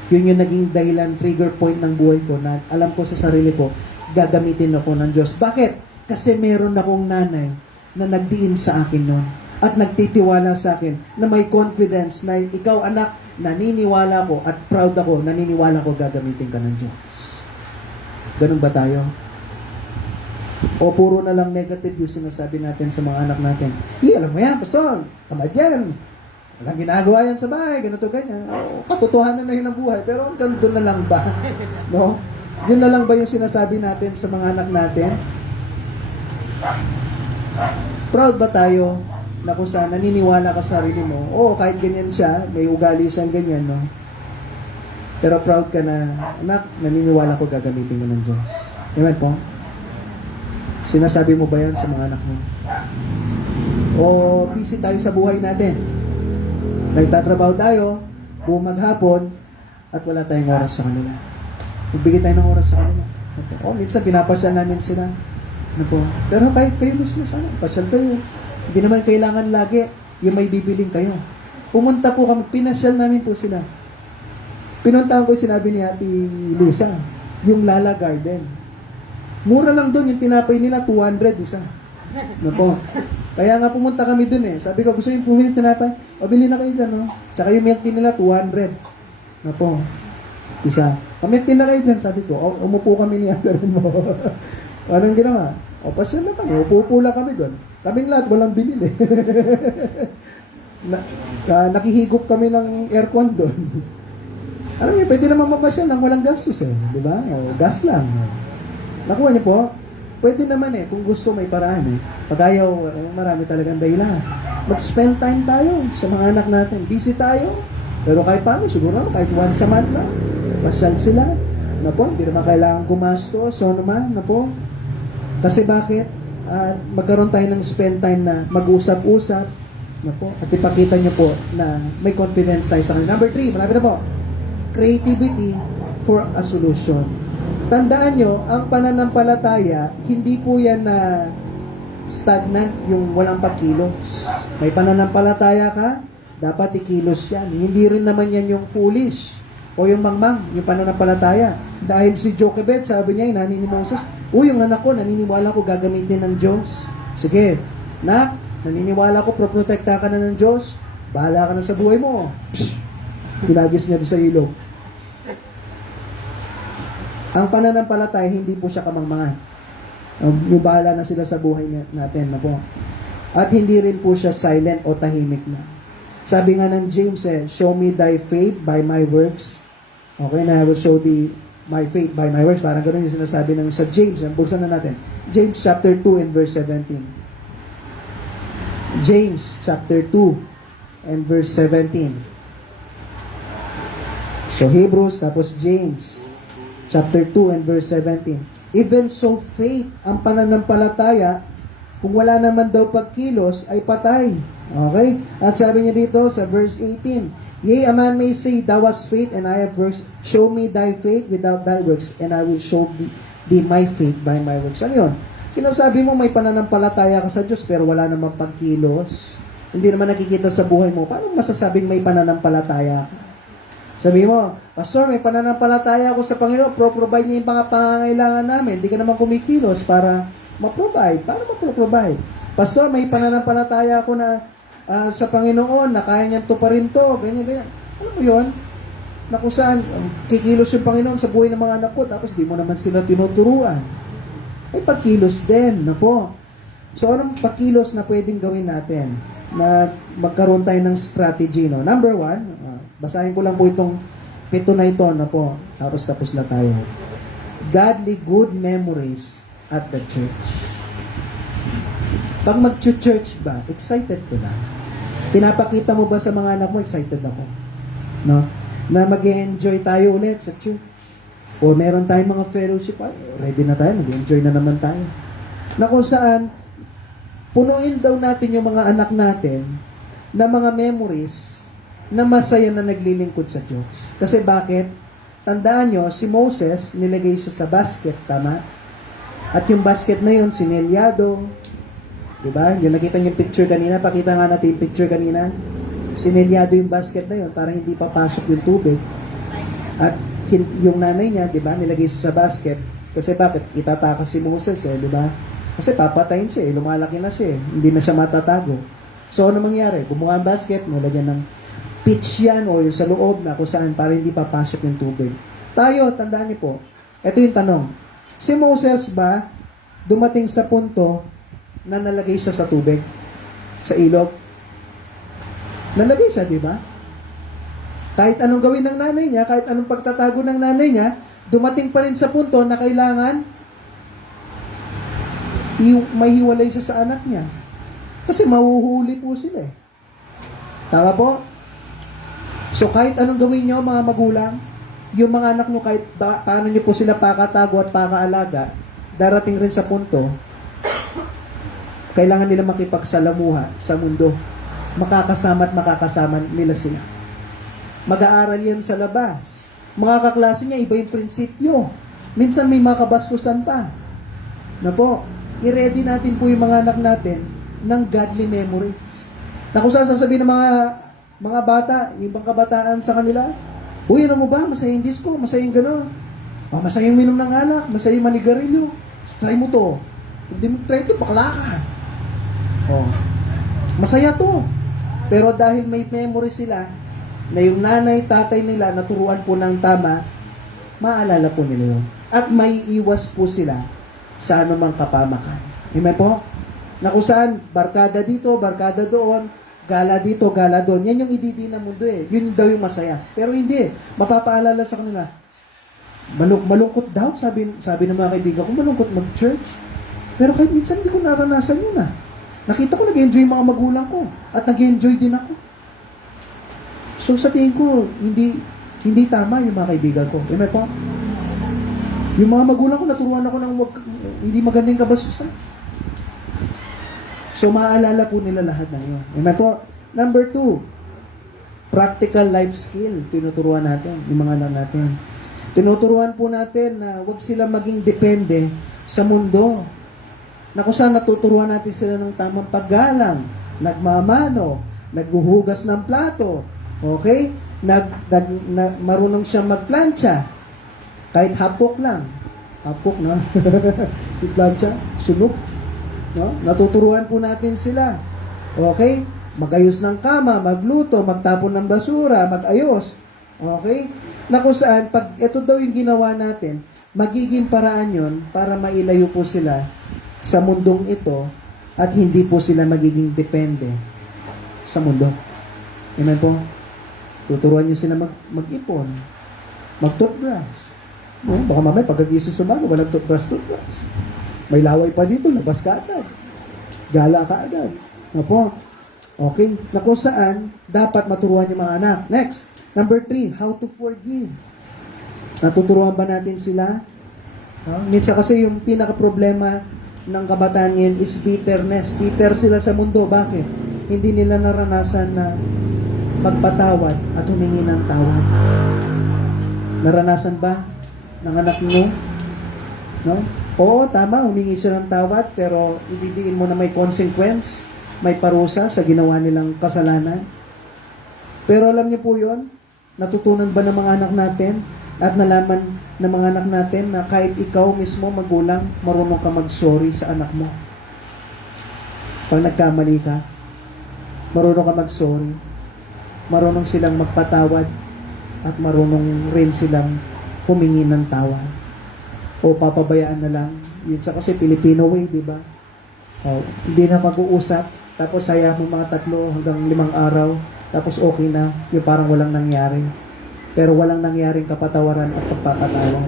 Yun yung naging dahilan, trigger point ng buhay ko, na alam ko sa sarili ko, gagamitin ako ng Diyos. Bakit? Kasi meron akong nanay na nagdiin sa akin noon at nagtitiwala sa akin na may confidence na ikaw anak, naniniwala ko at proud ako, naniniwala ko gagamitin ka ng Diyos. Ganun ba tayo? O puro na lang negative yung sinasabi natin sa mga anak natin. Alam mo yan, pastor, tamad yan. Walang ginagawa yan sa bahay, ganito, ganyan. O, katotohanan na yun ang buhay, pero hanggang doon na lang ba? No? Yun na lang ba yung sinasabi natin sa mga anak natin? Proud ba tayo na kung saan naniniwala ka sa sarili mo? Oo, kahit ganyan siya, may ugali siyang ganyan, no? Pero proud ka na, anak, naniniwala ko gagamitin mo ng Diyos. Amen po? Sinasabi mo ba yan sa mga anak mo? O busy tayo sa buhay natin? Nagtatrabaho tayo, buong maghapon, at wala tayong oras sa kanila. Magbigay tayo ng oras sa kanila. O, minsan pinapasya namin sila. Ano po? Pero kahit kayo mismo sana, pasyal kayo. Hindi naman kailangan lagi yung may bibiling kayo. Pumunta po kami, pinasyal namin po sila. Pinuntahan ko yung sinabi ni Ate Lisa, yung Lala Garden. Mura lang doon, yung tinapay nila, 200 isa. Ano po? Kaya nga pumunta kami doon eh. Sabi ko, gusto yung pumili tinapay? O, bili na kayo dyan, no? Tsaka yung milk tea nila, 200. Ano po? Isa. Milk tea na kayo dyan, sabi ko. O, umupo kami ni Ate mo. Anong ginawa? O, pasyal na kami. Upupula kami doon. Kaming lahat, walang binili. Nakihigop kami ng aircon doon. Alam niyo, pwede naman mamasyal ng walang gastos eh. Di ba? O, gas lang. Nakuha niyo po? Pwede naman kung gusto may paraan Pag ayaw, marami talagang dahilan. Mag-spend time tayo sa mga anak natin. Busy tayo. Pero kahit paano, siguro kahit once a month lang. Pasyal sila. Na po, hindi naman kailangan gumastos. So naman, na po. Kasi bakit? Magkaroon tayo ng spend time na mag-usap-usap. Na po. At ipakita nyo po na may confidence tayo sa kanila. Number 3, malapit na po. Creativity for a solution. Tandaan nyo, ang pananampalataya, hindi po yan na stagnant, yung walang pagkilos. May pananampalataya ka, dapat ikilos yan. Hindi rin naman yan yung foolish o yung mangmang, yung pananampalataya. Dahil si Jochebed, sabi niya, inani ni Moses, yung anak ko, naniniwala ko gagamitin ng Diyos. Sige, naniniwala ko, proprotekta ka na ng Diyos, bahala ka na sa buhay mo. Pinagis niya sa ilog. Ang pananampalataya, hindi po siya kamangmangan. Yung bahala na sila sa buhay natin na po. At hindi rin po siya silent o tahimik na. Sabi nga ng James, show me thy faith by my works. Okay, na I will show thee my faith by my works. Parang ganoon yung sinasabi ng sa James. Buksan na natin. James chapter 2 and verse 17. James chapter 2 and verse 17. So Hebrews, tapos James chapter 2 and verse 17. Even so faith, ang pananampalataya, kung wala naman daw pagkilos, ay patay. Okay? At sabi niya dito sa verse 18, yea, a man may say, thou hast faith, and I have works. Show me thy faith without thy works, and I will show thee my faith by my works. Ano yun? Sinasabi mo may pananampalataya ka sa Diyos, pero wala namang pagkilos. Hindi naman nakikita sa buhay mo. Paano masasabing may pananampalataya ka? Sabi mo, Pastor, may pananampalataya ako sa Panginoon, pro-provide niya yung mga pangangailangan namin. Hindi ka naman kumikilos para ma-provide. Paano ma-provide? Pastor, may pananampalataya ako na sa Panginoon, na kaya niyang tuparin to, ganyan. Ano mo yun? Na kung saan, kikilos yung Panginoon sa buhay ng mga anak ko, tapos di mo naman sila tinuturuan. Ay pagkilos din, na po. So, anong pagkilos na pwedeng gawin natin? Na magkaroon tayo ng strategy, no? Number 1, basahin ko lang po itong 7 na ito, na po. Tapos na tayo. Godly good memories at the church. Pag mag-church ba, excited ko na. Pinapakita mo ba sa mga anak mo, excited ako. No? Na mag-enjoy tayo ulit sa church. O meron tayong mga fellowship, ay, ready na tayo, mag-enjoy na naman tayo. Na kung saan, punuin daw natin yung mga anak natin na mga memories na masaya na naglilingkod sa Diyos. Kasi bakit? Tandaan nyo, si Moses, nilagay siya sa basket, tama? At yung basket na yun, sinelyado. Diba? Yung nakita niyo yung picture kanina, pakita nga natin yung picture kanina. Sinelyado yung basket na yun para hindi papasok yung tubig. At yung nanay niya, diba, nilagay siya sa basket. Kasi bakit? Itatakas si Moses, diba? Kasi papatayin siya, lumalaki na siya, hindi na siya matatago. So, ano mangyari? Gumawa ang basket, nilagyan ng pitch yan o yung sa loob na kung saan para hindi papasok yung tubig. Tayo, tandaan niyo po, ito yung tanong. Si Moses ba dumating sa punto na nalagay siya sa tubig? Sa ilog? Nalagay siya, di ba? Kahit anong gawin ng nanay niya, kahit anong pagtatago ng nanay niya, dumating pa rin sa punto na kailangan mahiwalay siya sa anak niya. Kasi mahuhuli po sila eh. Tama po? So kahit anong gawin nyo mga magulang, yung mga anak nyo kahit paano nyo po sila pakatago at pakaalaga, darating rin sa punto, kailangan nila makipagsalamuha sa mundo. Makakasama at makakasama nila sila. Mag-aaral yan sa labas. Mga kaklase niya, iba yung prinsipyo. Minsan may makabastusan pa. Na po, i-ready natin po yung mga anak natin ng godly memories. Na kung saan sasabihin ng mga bata, yung ibang kabataan sa kanila, uy, ano mo ba? Masayang disco, masayang gano'n. Masayang minom ng alak, masayang manigarilyo. Try mo to. Hindi mo try to, bakla ka. Masaya to. Pero dahil may memory sila, na yung nanay, tatay nila, naturuan po ng tama, maalala po nila yun. At may iwas po sila sa anumang kapamakan. Amen po? Na kung saan, barkada dito, barkada doon, gala dito, gala doon. Yan yung ididi ng mundo eh. Yun daw yung masaya. Pero hindi. Mapapaalala sa kanila. Malungkot daw, sabi ng mga kaibigan ko, malungkot mag-church. Pero kahit minsan hindi ko naranasan yun ah. Nakita ko nag-enjoy yung mga magulang ko. At nag-enjoy din ako. So sa tingin ko, hindi tama yung mga kaibigan ko. Amen po? Yung mga magulang ko, naturuan ako ng hindi magandang kabasusan. So maaalala po nila lahat ng yun. Amen po? Number 2, practical life skill. Tinuturuan natin, yung mga anak natin. Tinuturuan po natin na huwag sila maging depende sa mundo. Na kung saan natuturuan natin sila ng tamang paggalang, nagmamano, naghuhugas ng plato, okay? Marunong siya magplancha, kahit hapok lang. Hapok, no? Yung plancha, sunog. No? Natuturuan po natin sila. Okay? Magayos ng kama, magluto, magtapon ng basura, magayos. Okay? Na kung saan, pag ito daw yung ginawa natin, magiging paraan yon para mailayo po sila sa mundong ito at hindi po sila magiging depende sa mundo. Amen po? Tuturuan nyo sila mag-ipon, mag-toothbrush. No? Baka mamaya pagkagising sa umaga, walang toothbrush. May laway pa dito, labas ka agad. Gala ka agad. No po? Okay? Na kung saan, dapat maturuan yung mga anak. Next, number 3, how to forgive. Natuturuan ba natin sila? Minsan kasi yung pinaka-problema ng kabataan ngayon is bitterness. Bitter sila sa mundo. Bakit? Hindi nila naranasan na magpatawad at humingi ng tawad. Naranasan ba ng anak mo? No? Oo, tama, humingi siya ng tawad, pero ididiin mo na may consequence, may parusa sa ginawa nilang kasalanan. Pero alam niyo po yon, natutunan ba ng mga anak natin at nalaman ng mga anak natin na kahit ikaw mismo magulang, marunong ka mag-sorry sa anak mo. Pag nagkamali ka, marunong ka mag-sorry. Marunong silang magpatawad at marunong rin silang humingi ng tawad. O papabayaan na lang. Yun sa kasi Filipino way, di ba? Hindi na mag-uusap, tapos hayaan mo mga 3 hanggang 5 araw, tapos okay na, yung parang walang nangyari. Pero walang nangyaring kapatawaran at pagpapatawad.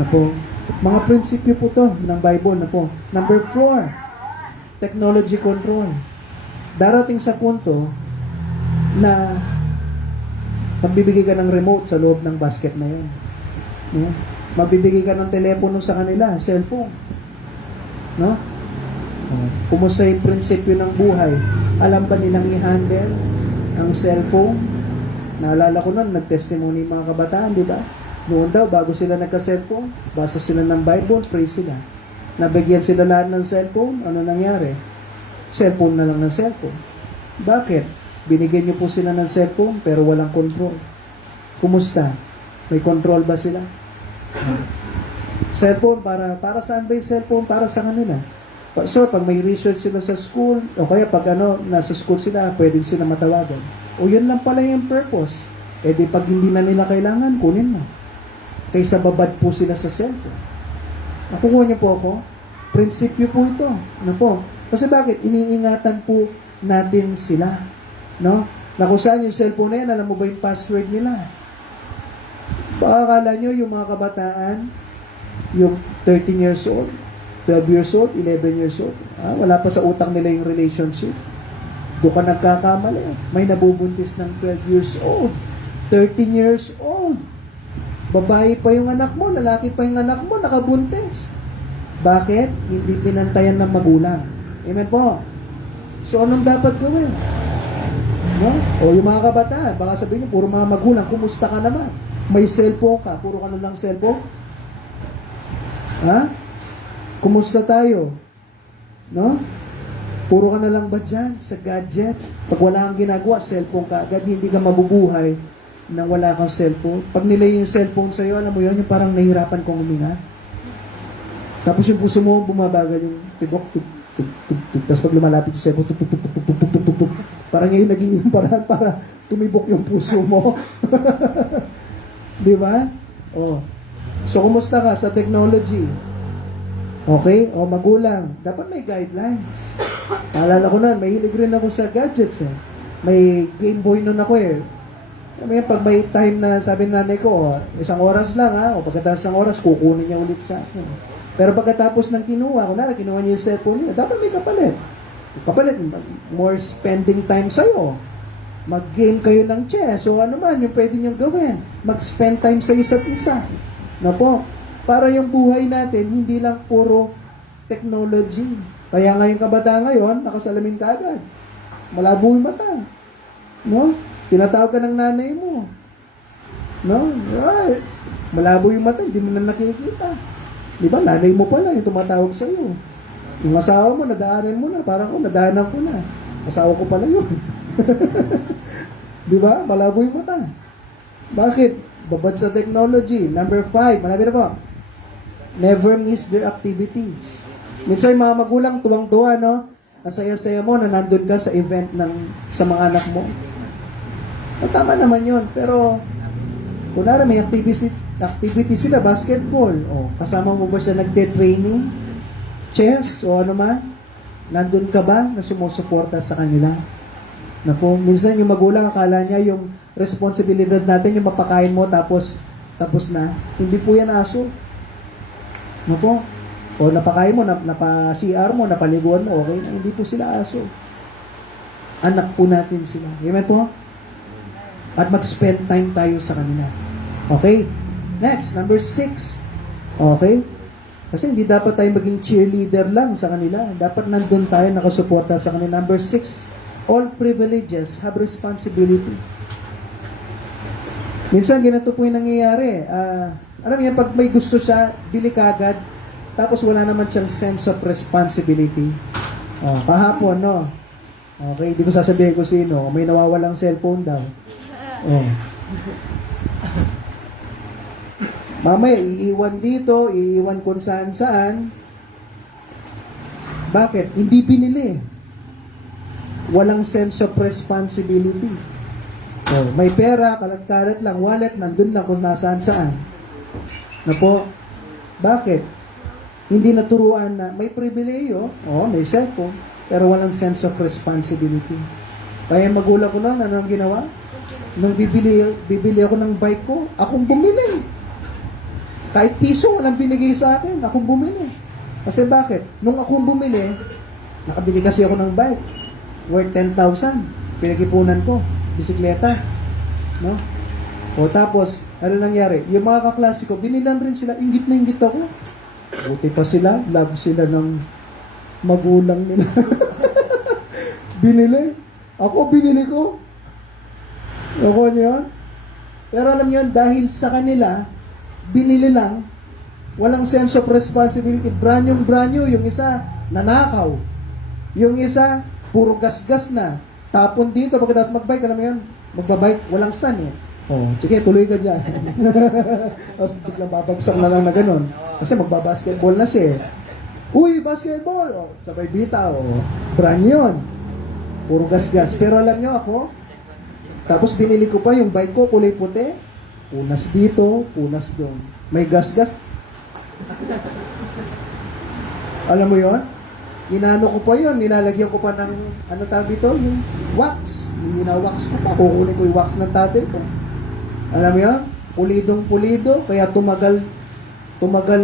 Na po, mga prinsipyo po to ng Bible na po. Number 4, technology control. Darating sa punto na magbibigay ka ng remote sa loob ng basket na yun. No? Magbibigay ka ng telepono sa kanila, cellphone. No? Kumusta yung prinsipyo ng buhay? Alam ba nilang i-handle ang cellphone? Naalala ko nun, nag-testimony yung mga kabataan, di ba? Noon daw, bago sila nagka-cellphone, basa sila ng Bible, pray sila. Nabigyan sila lahat ng cellphone, ano nangyari? Cellphone na lang ng cellphone. Bakit? Binigyan niyo po sila ng cellphone, pero walang control. Kumusta? May control ba sila? Cellphone, para saan ba yung cellphone? Para sa kanila. So, pag may research sila sa school, o kaya pag nasa school sila, pwede sila matawagan. O yun lang pala yung purpose. E di pag hindi na nila kailangan, kunin mo. Kaysa babad po sila sa cellphone. Nakukuha niyo po ako? Prinsipyo po ito. Ano po? Kasi bakit? Iniingatan po natin sila. No? Na kung saan yung cellphone na yan, alam mo ba yung password nila? Baka akala nyo yung mga kabataan, yung 13 years old, 12 years old, 11 years old, wala pa sa utak nila yung relationship. Doon ka nagkakamali. May nabubuntis ng 12 years old, 13 years old. Babae pa yung anak mo, lalaki pa yung anak mo, nakabuntis. Bakit? Hindi pinantayan ng magulang. Amen po. So, anong dapat gawin? No? O yung mga kabataan, baka sabihin niyo, puro mga magulang, kumusta ka naman? May cellphone ka, puro ka na lang cellphone? Ha? Kumusta tayo? No? Puro ka na lang ba dyan sa gadget? Pag wala kang ginagawa, cellphone ka agad, hindi ka mabubuhay nang wala kang cellphone. Pag nilay yung cellphone sa'yo, alam mo yun, yung parang nahihirapan kong huminga. Tapos yung puso mo, bumabagal yung tibok, tapos pag lumalapit yung cellphone, parang ngayon naging yung parang para tumibok yung puso mo. Di ba? Oh. So, kumusta ka sa technology? Okay? O magulang, dapat may guidelines. Naalala ko na, may hilig rin ako sa gadgets eh. May Game Boy nun ako eh. Kaya pag may time na sabi ng nanay ko, 1 oras lang ha, o pagkatapos ng oras, kukunin niya ulit sa akin. Pero pagkatapos ng kinuha niya yung cellphone niya, dapat may kapalit. Kapalit, more spending time sa'yo. Mag-game kayo ng chess o ano man yung pwede niyong gawin. Mag-spend time sa isa't isa. Na po, para yung buhay natin, hindi lang puro technology. Kaya ngayon kabataan ngayon, nakasalamin ka agad. Malabo yung mata. No? Tinatawag ka ng nanay mo. No? Ay, malabo yung mata, hindi mo na nakikita. Di ba? Nanay mo pala yung tumatawag sa iyo. Yung asawa mo, nadaanan mo na. Parang nadaanan ko na. Asawa ko pala yun. Di ba? Malabo yung mata. Bakit? Babad sa technology. Number 5, malapit na po. Never miss their activities. Minsan yung mga magulang tuwang-tuwa, no? Ang saya-saya mo na nandun ka sa event sa mga anak mo. Tama naman yun. Pero, kunwari may activity sila, basketball. O, kasama mo ba siya nagde-training? Chess? O ano man? Nandun ka ba na sumusuporta sa kanila? Na po, minsan yung magulang akala niya yung responsibilidad natin yung mapakain mo tapos na. Hindi po yan aso. Na po? O napakain mo, napa-CR mo, napaliguan mo, okay na. Hindi po sila aso. Anak po natin sila. Amen po? At mag-spend time tayo sa kanila. Okay? Next, number 6. Okay? Kasi hindi dapat tayo maging cheerleader lang sa kanila. Dapat nandun tayo nakasuporta sa kanila. Number 6. All privileges have responsibility. Minsan, ganito po yung nangyayari. Alam niya, pag may gusto siya, bili kagad, tapos wala naman siyang sense of responsibility. Kahapon, no? Okay, hindi ko sasabihin ko sino. May nawawalang cellphone daw. Mamaya, iiwan dito, iiwan kung saan-saan. Bakit? Hindi binili. Walang sense of responsibility. May pera, kalat-kalat lang, wallet, nandun lang kung nasaan-saan. Na po, bakit? Hindi naturuan na may pribileyo, may cellphone, pero walang sense of responsibility. Kaya magulang ko noon, ano ang ginawa? Nung bibili ako ng bike ko, akong bumili. Kahit piso walang binigay sa akin, akong bumili. Kasi bakit? Nung akong bumili, nakabili kasi ako ng bike. Worth 10,000. Pinag-ipunan ko. Bisikleta. No? O tapos, ano nangyari? Yung mga kaklase ko, binilan rin sila. Inggit na inggit ako. Buti pa sila. Love sila ng magulang nila. Binili. Ako, binili ko. Ako niyo. Pero alam niyo, dahil sa kanila, binili lang, walang sense of responsibility. Brand new. Yung isa, nanakaw. Yung isa, puro gas-gas na. Tapon dito, pagkatapos mag-bike, alam mo yan, magbabike, walang stand eh. Sige, tuloy ka dyan. Tapos biglang babagsak na lang na ganun. Kasi magbabasketball na siya eh. Uy, basketball! Sabay bita, brand yun. Puro gas-gas. Pero alam nyo ako, tapos binili ko pa yung bike ko, kulay puti. Punas dito, punas doon. May gas-gas. Alam mo yon? Inano ko pa yon, nilalagyan ko pa ng, ano tawag dito? Yung wax. Yung minawax ko pa, kukunin ko yung wax ng tatay ko. Alam mo yon? Pulidong-pulido, kaya tumagal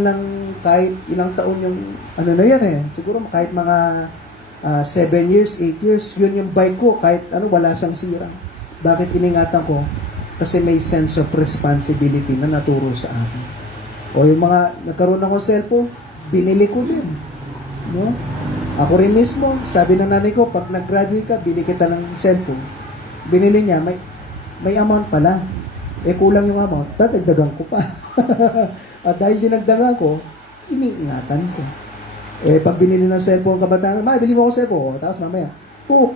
ng kahit ilang taon yung, ano na yan eh. Siguro kahit mga 7 years, 8 years, yun yung bike ko, kahit ano, wala siyang sira. Bakit iningatan ko? Kasi may sense of responsibility na naturo sa akin. O yung mga, nagkaroon ako cellphone, binili ko din. No? Ako rin mismo, sabi ng nanay ko, pag nag-graduate ka, bili kita ng cellphone. Binili niya, may amount pala. Kulang yung amount, dadagdagan ko pa. At dahil dinagdagan ko, iniingatan ko. Pag binili ng cellphone kabataan, bili mo ako cellphone. Tapos mamaya,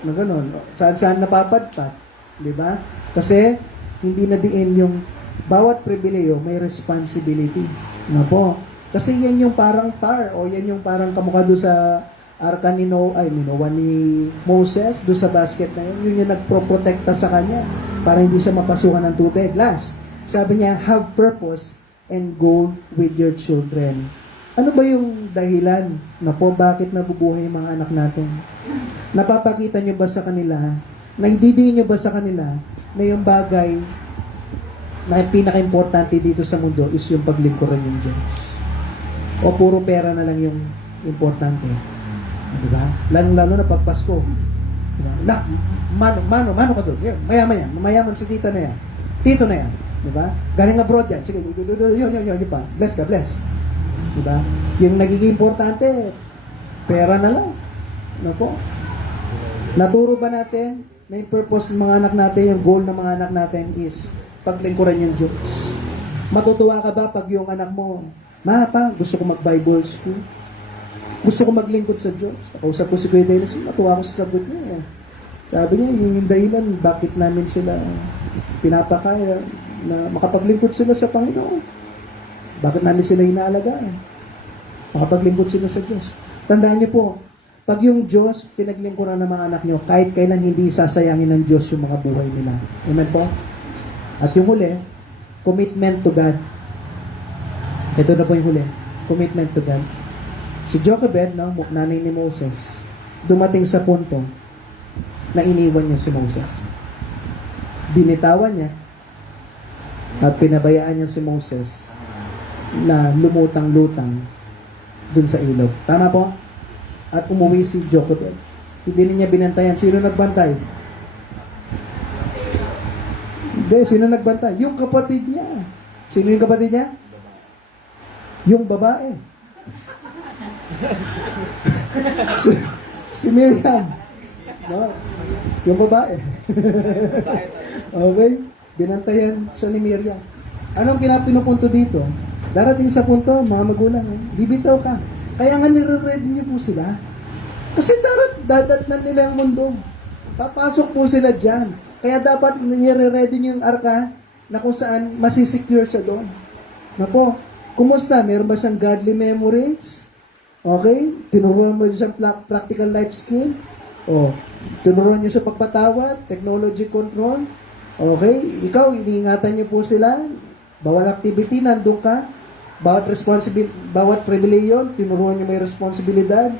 na gano'n. Saan-saan napapadpat. Di ba? Kasi, hindi na diin yung bawat pribileyo, may responsibility. Na po. Kasi yan yung parang tar, o yan yung parang kamukha doon sa arka ni Noah ni Moses, doon sa basket na yun. Yun yung nagproprotekta sa kanya para hindi siya mapasukan ng tubig. Last, sabi niya, have purpose and go with your children. Ano ba yung dahilan na po bakit nabubuhay yung mga anak natin? Napapakita niyo ba sa kanila? Naididiin niyo ba sa kanila na yung bagay na pinaka-importante dito sa mundo is yung paglingkuran ng Diyos? O puro pera na lang yung importante? Di ba? Lalo na pag Pasko. Diba? Mano ka doon. Mayaman yan. Mayaman si tita na yan. Tito na yan. Diba? Galing abroad yan. Sige, yun pa. Bless ka, bless. Diba? Yung nagiging importante, pera na lang. Ano po? Naturo ba natin na yung purpose ng mga anak natin, yung goal ng mga anak natin is paglingkuran yung Diyos? Matutuwa ka ba pag yung anak mo, Ma, pa, gusto ko mag-Bible school? Gusto ko maglingkod sa Diyos? Nakausap ko si Kuya Dennis, natuwa ko sa sagot niya. Sabi niya, yun yung dahilan bakit namin sila pinapakaya na makapaglingkod sila sa Panginoon. Bakit namin sila inaalagaan? Makapaglingkod sila sa Diyos. Tandaan niyo po, pag yung Diyos pinaglingkuran ng mga anak niyo, kahit kailan hindi sasayangin ng Diyos yung mga buhay nila. Amen po? At yung huli, commitment to God. Ito na po yung huli. Commitment to God. Si Jochebed, no, nanay ni Moses, dumating sa punto na iniwan niya si Moses. Binitawan niya at pinabayaan niya si Moses na lumutang-lutang dun sa ilog. Tama po? At umuwi si Jochebed. Hindi niya binantayan. Sino nagbantay? Hindi. Sino nagbantay? Yung kapatid niya. Sino yung kapatid niya? Yung babae. si Miriam. No? Yung babae. Okay? Binantayan siya ni Miriam. Anong pinupunto dito? Darating sa punto, mga magulang, bibitaw ka. Kaya nga nire-ready niyo po sila. Kasi dadatnan nila ang mundo. Papasok po sila dyan. Kaya dapat nire-ready niyo yung arka na kung saan masisecure siya doon. Na po, kumusta? Meron ba siyang godly memories? Okay? Tinuruan mo siyang practical life skill? O, tinuruan niyo siya pagpatawad, technology control? Okay? Ikaw, iniingatan niyo po sila. Bawal activity, nandun ka. Bawat pribileyo, tinuruan niyo may responsibilidad.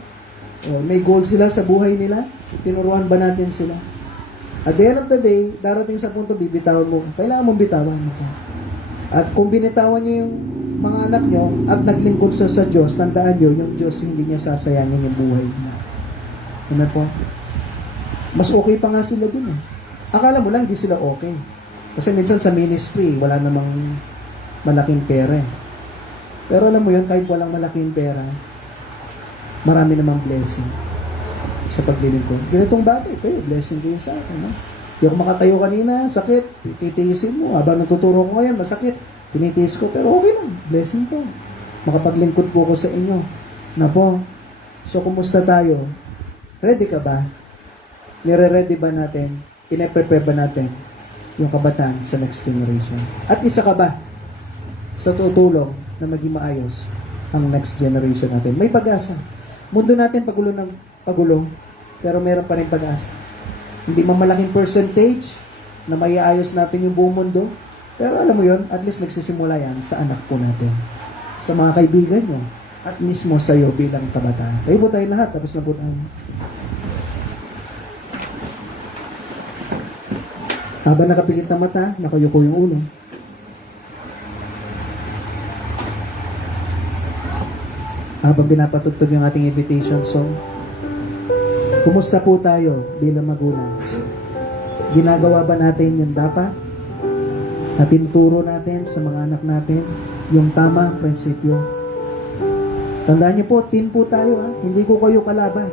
O, may goal sila sa buhay nila. Tinuruan ba natin sila? At the end of the day, darating sa punto, bibitawan mo. Kailangan mong bitawan mo. At kung binitawan niyo yung mga anak nyo at naglingkod sa Diyos, tandaan nyo, yung Diyos hindi niya sasayangin yung buhay niya. Amen po? Mas okay pa nga sila dun eh. Akala mo lang di sila okay. Kasi minsan sa ministry, wala namang malaking pera eh. Pero alam mo yun, kahit walang malaking pera, marami namang blessing sa paglilingkod. Ganitong bagay, kayo, blessing kayo sa akin. No? Di ako makatayo kanina, sakit, titiisin mo. Habang natuturo ko ngayon, masakit, tinitiis ko, pero okay lang, blessing to. Makapaglingkod po ko sa inyo. Na po, so kumusta tayo? Ready ka ba? Nire-ready ba natin? Pine-prepare ba natin yung kabataan sa next generation? At isa ka ba sa tutulong na maging maayos ang next generation natin? May pag-asa. Mundo natin pagulo ng pagulo, pero meron pa rin pag-asa. Hindi man malaking percentage na maiayos natin yung buong mundo, pero alam mo yon, at least nagsisimula yan sa anak po natin, sa mga kaibigan nyo, at mismo sa iyo bilang kabataan. Kayo po tayo lahat, tapos na po tayo. Habang nakapikit na mata, nakayuko yung ulo. Habang pinapatugtog yung ating invitation song, kumusta po tayo bilang magulang? Ginagawa ba natin yung dapat? Na tinuturo natin sa mga anak natin yung tamang prinsipyo? Tandaan niyo po, team po tayo ha. Hindi ko kayo kalaban.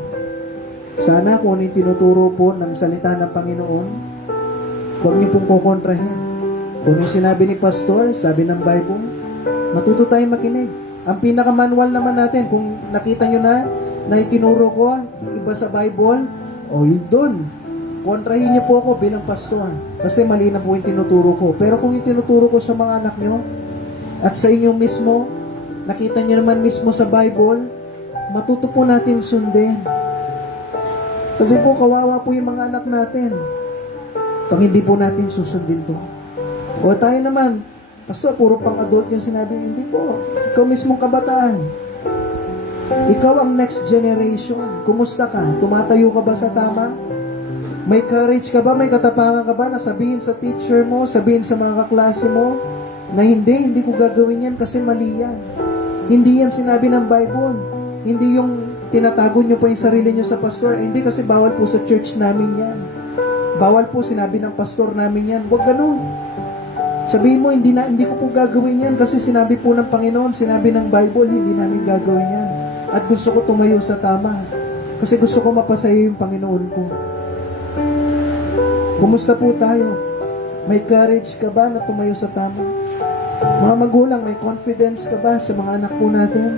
Sana kung ano yung tinuturo po ng salita ng Panginoon, huwag niyo pong kukontrahin. Kung yung sinabi ni Pastor, sabi ng Bible, matuto tayong makinig. Ang pinaka-manual naman natin, kung nakita nyo na itinuro ko, iba sa Bible, o yun doon. Kontrahin niyo po ako bilang pastor. Kasi mali na po yung tinuturo ko. Pero kung yung tinuturo ko sa mga anak nyo, at sa inyo mismo, nakita niyo naman mismo sa Bible, matuto po natin sundin. Kasi po, kawawa po yung mga anak natin pag hindi po natin susundin to. O tayo naman, Pastor, puro pang adult yung sinabi. Hindi po. Ikaw mismong kabataan. Ikaw ang next generation. Kumusta ka? Tumatayo ka ba sa tama? May courage ka ba? May katapangan ka ba na sabihin sa teacher mo, sabihin sa mga kaklase mo, na hindi ko gagawin yan kasi mali yan. Hindi yan sinabi ng Bible. Hindi yung tinatago nyo po yung sarili nyo sa pastor. Hindi, kasi bawal po sa church namin yan. Bawal po, sinabi ng pastor namin yan. Huwag ganun. Sabihin mo, hindi ko po gagawin yan kasi sinabi po ng Panginoon, sinabi ng Bible, hindi namin gagawin yan. At gusto ko tumayo sa tama. Kasi gusto ko mapasaya yung Panginoon ko. Kumusta po tayo? May courage ka ba na tumayo sa tama? Mga magulang, may confidence ka ba sa mga anak po natin?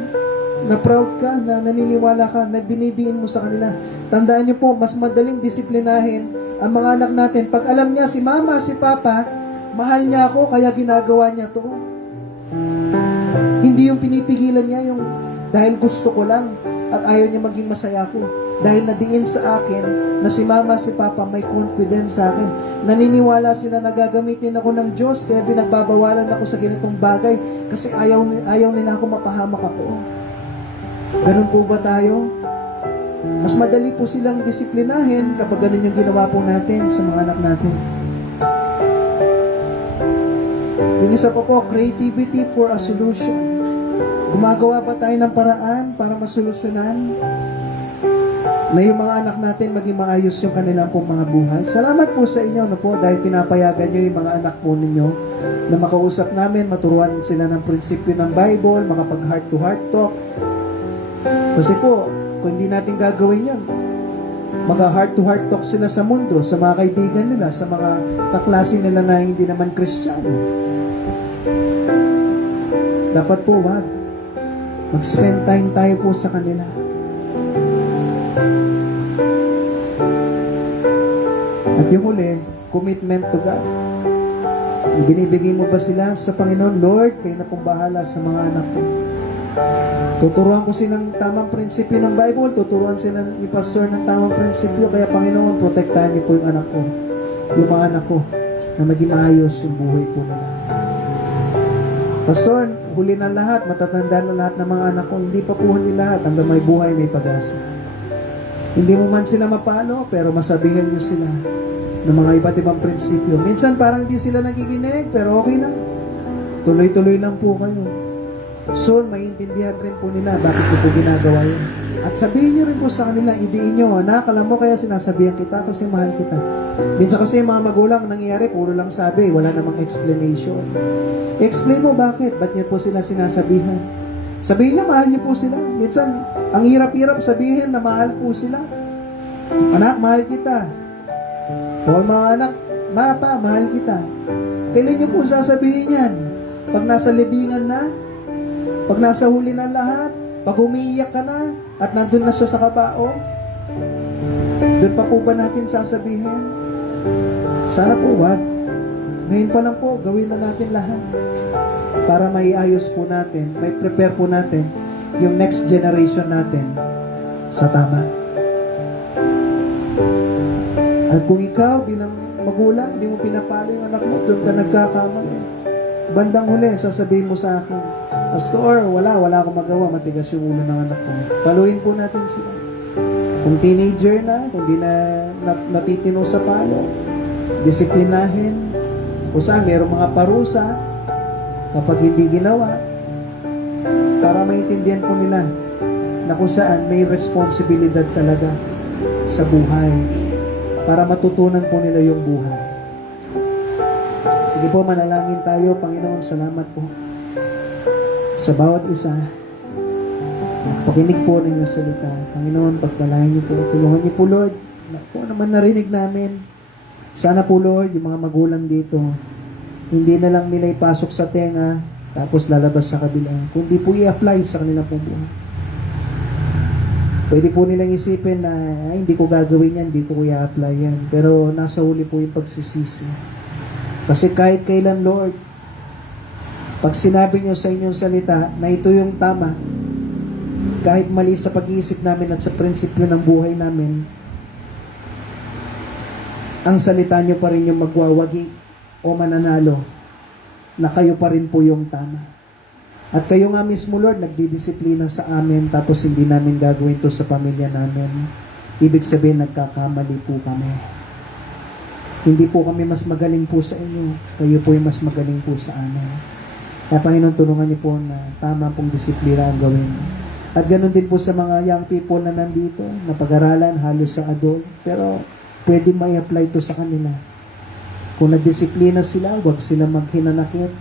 Na proud ka, na naniniwala ka, na dinidiin mo sa kanila. Tandaan niyo po, mas madaling disiplinahin ang mga anak natin. Pag alam niya si mama, si papa, mahal niya ako, kaya ginagawa niya to. Hindi yung pinipigilan niya, yung dahil gusto ko lang at ayaw niya maging masaya ko. Dahil nadiin sa akin na si mama, si papa may confidence sa akin. Naniniwala sila na gagamitin ako ng Diyos, kaya binagbabawalan ako sa ganitong bagay kasi ayaw nila ako mapahamak ako. Ganun po ba tayo? Mas madali po silang disiplinahin kapag ganun yung ginawa po natin sa mga anak natin. Yung isa po, creativity for a solution. Gumagawa ba tayo ng paraan para masolusyonan na yung mga anak natin maging maayos yung kanilang pong mga buhay? Salamat po sa inyo po dahil pinapayagan nyo yung mga anak po ninyo na makausap namin, maturuan sila ng prinsipyo ng Bible, makapag heart-to-heart talk. Kasi po, kung hindi natin gagawin yan, mag-heart-to-heart talk sila sa mundo, sa mga kaibigan nila, sa mga kaklase nila na hindi naman Kristiyano. Dapat po, wag. Mag-spend time tayo po sa kanila. At yung huli, commitment to God. Binibigay mo ba sila sa Panginoon? Lord, kayo na pong bahala sa mga anak ko. Tuturuan ko silang tamang prinsipyo ng Bible, tuturuan sila ni Pastor ng tamang prinsipyo, kaya Panginoon, protektahan niyo po yung anak ko, yung mga anak ko, na maging maayos yung buhay po nila. Pastor, huli na lahat, matatanda na lahat ng mga anak ko, hindi pa po huli lahat, hanggang may buhay, may pag-asa. Hindi mo man sila mapalo, pero masabihan niyo sila ng mga iba't ibang prinsipyo. Minsan parang hindi sila nakikinig, pero okay lang. Tuloy-tuloy lang po kayo. Soon, maintindihan rin po nila bakit ko po ginagawa yun. At sabihin nyo rin po sa kanila, idiin nyo, anak, alam mo kaya sinasabihan kita kasi mahal kita. Minsan kasi mga magulang nangyayari, puro lang sabi, wala namang explanation. Explain mo bakit, ba't nyo po sila sinasabihan? Sabihin niya, mahal nyo po sila. Minsan, ang hirap-hirap sabihin na mahal po sila. Anak, mahal kita. O mga anak, mapa, mahal kita. Kailan nyo po sasabihin yan? Pag nasa libingan na, pag nasa huli ng lahat, pag umiiyak ka na, at nandun na siya sa kabao, doon pa po ba natin sasabihin? Sana po, wag. Ngayon pa lang po, gawin na natin lahat para maiayos po natin, may prepare po natin yung next generation natin sa tama. At kung ikaw bilang magulang, hindi mo pinapalo yung anak mo, doon ka nagkakamali. Bandang huli, sasabihin mo sa akin, Pastor, wala akong magawa, matigas yung ulo ng anak ko. Paluin po natin sila. Kung teenager na, kung di na natitino sa palo, disiplinahin, kung saan mayroong mga parusa, kapag hindi ginawa, para maintindihan po nila na kung saan may responsibilidad talaga sa buhay, para matutunan po nila yung buhay. Sige po, manalangin tayo. Panginoon, salamat po sa bawat isa. Pakinig po ng iyong salita. Panginoon, pagpalain niyo po. Tulungan niyo po, Lord. Kung naman narinig namin, sana po, Lord, yung mga magulang dito, hindi na lang nila ipasok sa tenga, tapos lalabas sa kabila. Kundi po i-apply sa kanilang pong buhay. Pwede po nilang isipin na, ay, hindi ko gagawin yan, hindi ko i-apply yan. Pero nasa huli po yung pagsisisi. Kasi kahit kailan, Lord, pag sinabi nyo sa inyong salita na ito yung tama, kahit mali sa pag-iisip namin at sa prinsipyo ng buhay namin, ang salita nyo pa rin yung magwawagi o mananalo na kayo pa rin po yung tama. At kayo nga mismo, Lord, nagdidisiplina sa amin tapos hindi namin gagawin to sa pamilya namin. Ibig sabihin, nagkakamali po kami. Hindi po kami mas magaling po sa inyo. Kayo po yung mas magaling po sa amin. Kaya Panginoon, tulungan niyo po na tama pong disiplina ang gawin. At ganoon din po sa mga young people na nandito, na pag-aralan, halos sa adult, pero pwede may apply to sa kanila. Kung nagdisiplina sila, huwag sila maghinanakit,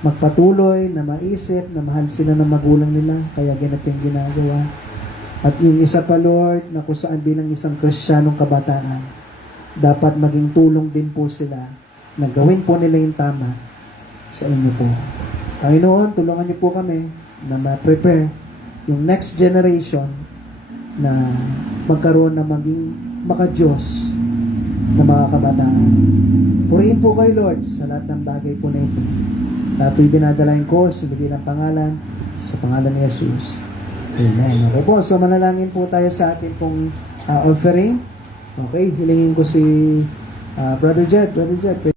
magpatuloy na maisip na mahal sila ng magulang nila, kaya ganito yung ginagawa. At yung isa pa, Lord, na kung saan bilang isang Kristiyanong kabataan, dapat maging tulong din po sila na gawin po nila yung tama sa inyo po. Panginoon, tulungan niyo po kami na ma-prepare yung next generation na magkaroon na maging maka-Diyos na mga kabataan. Purihin po kayo, Lord, sa lahat ng bagay po na ito. Ito'y dinadalain ko sa ng pangalan, sa pangalan ni Jesus. Amen. Okay po, so manalangin po tayo sa ating pong offering. Okay, hilingin ko si Brother Jed. Brother Jed,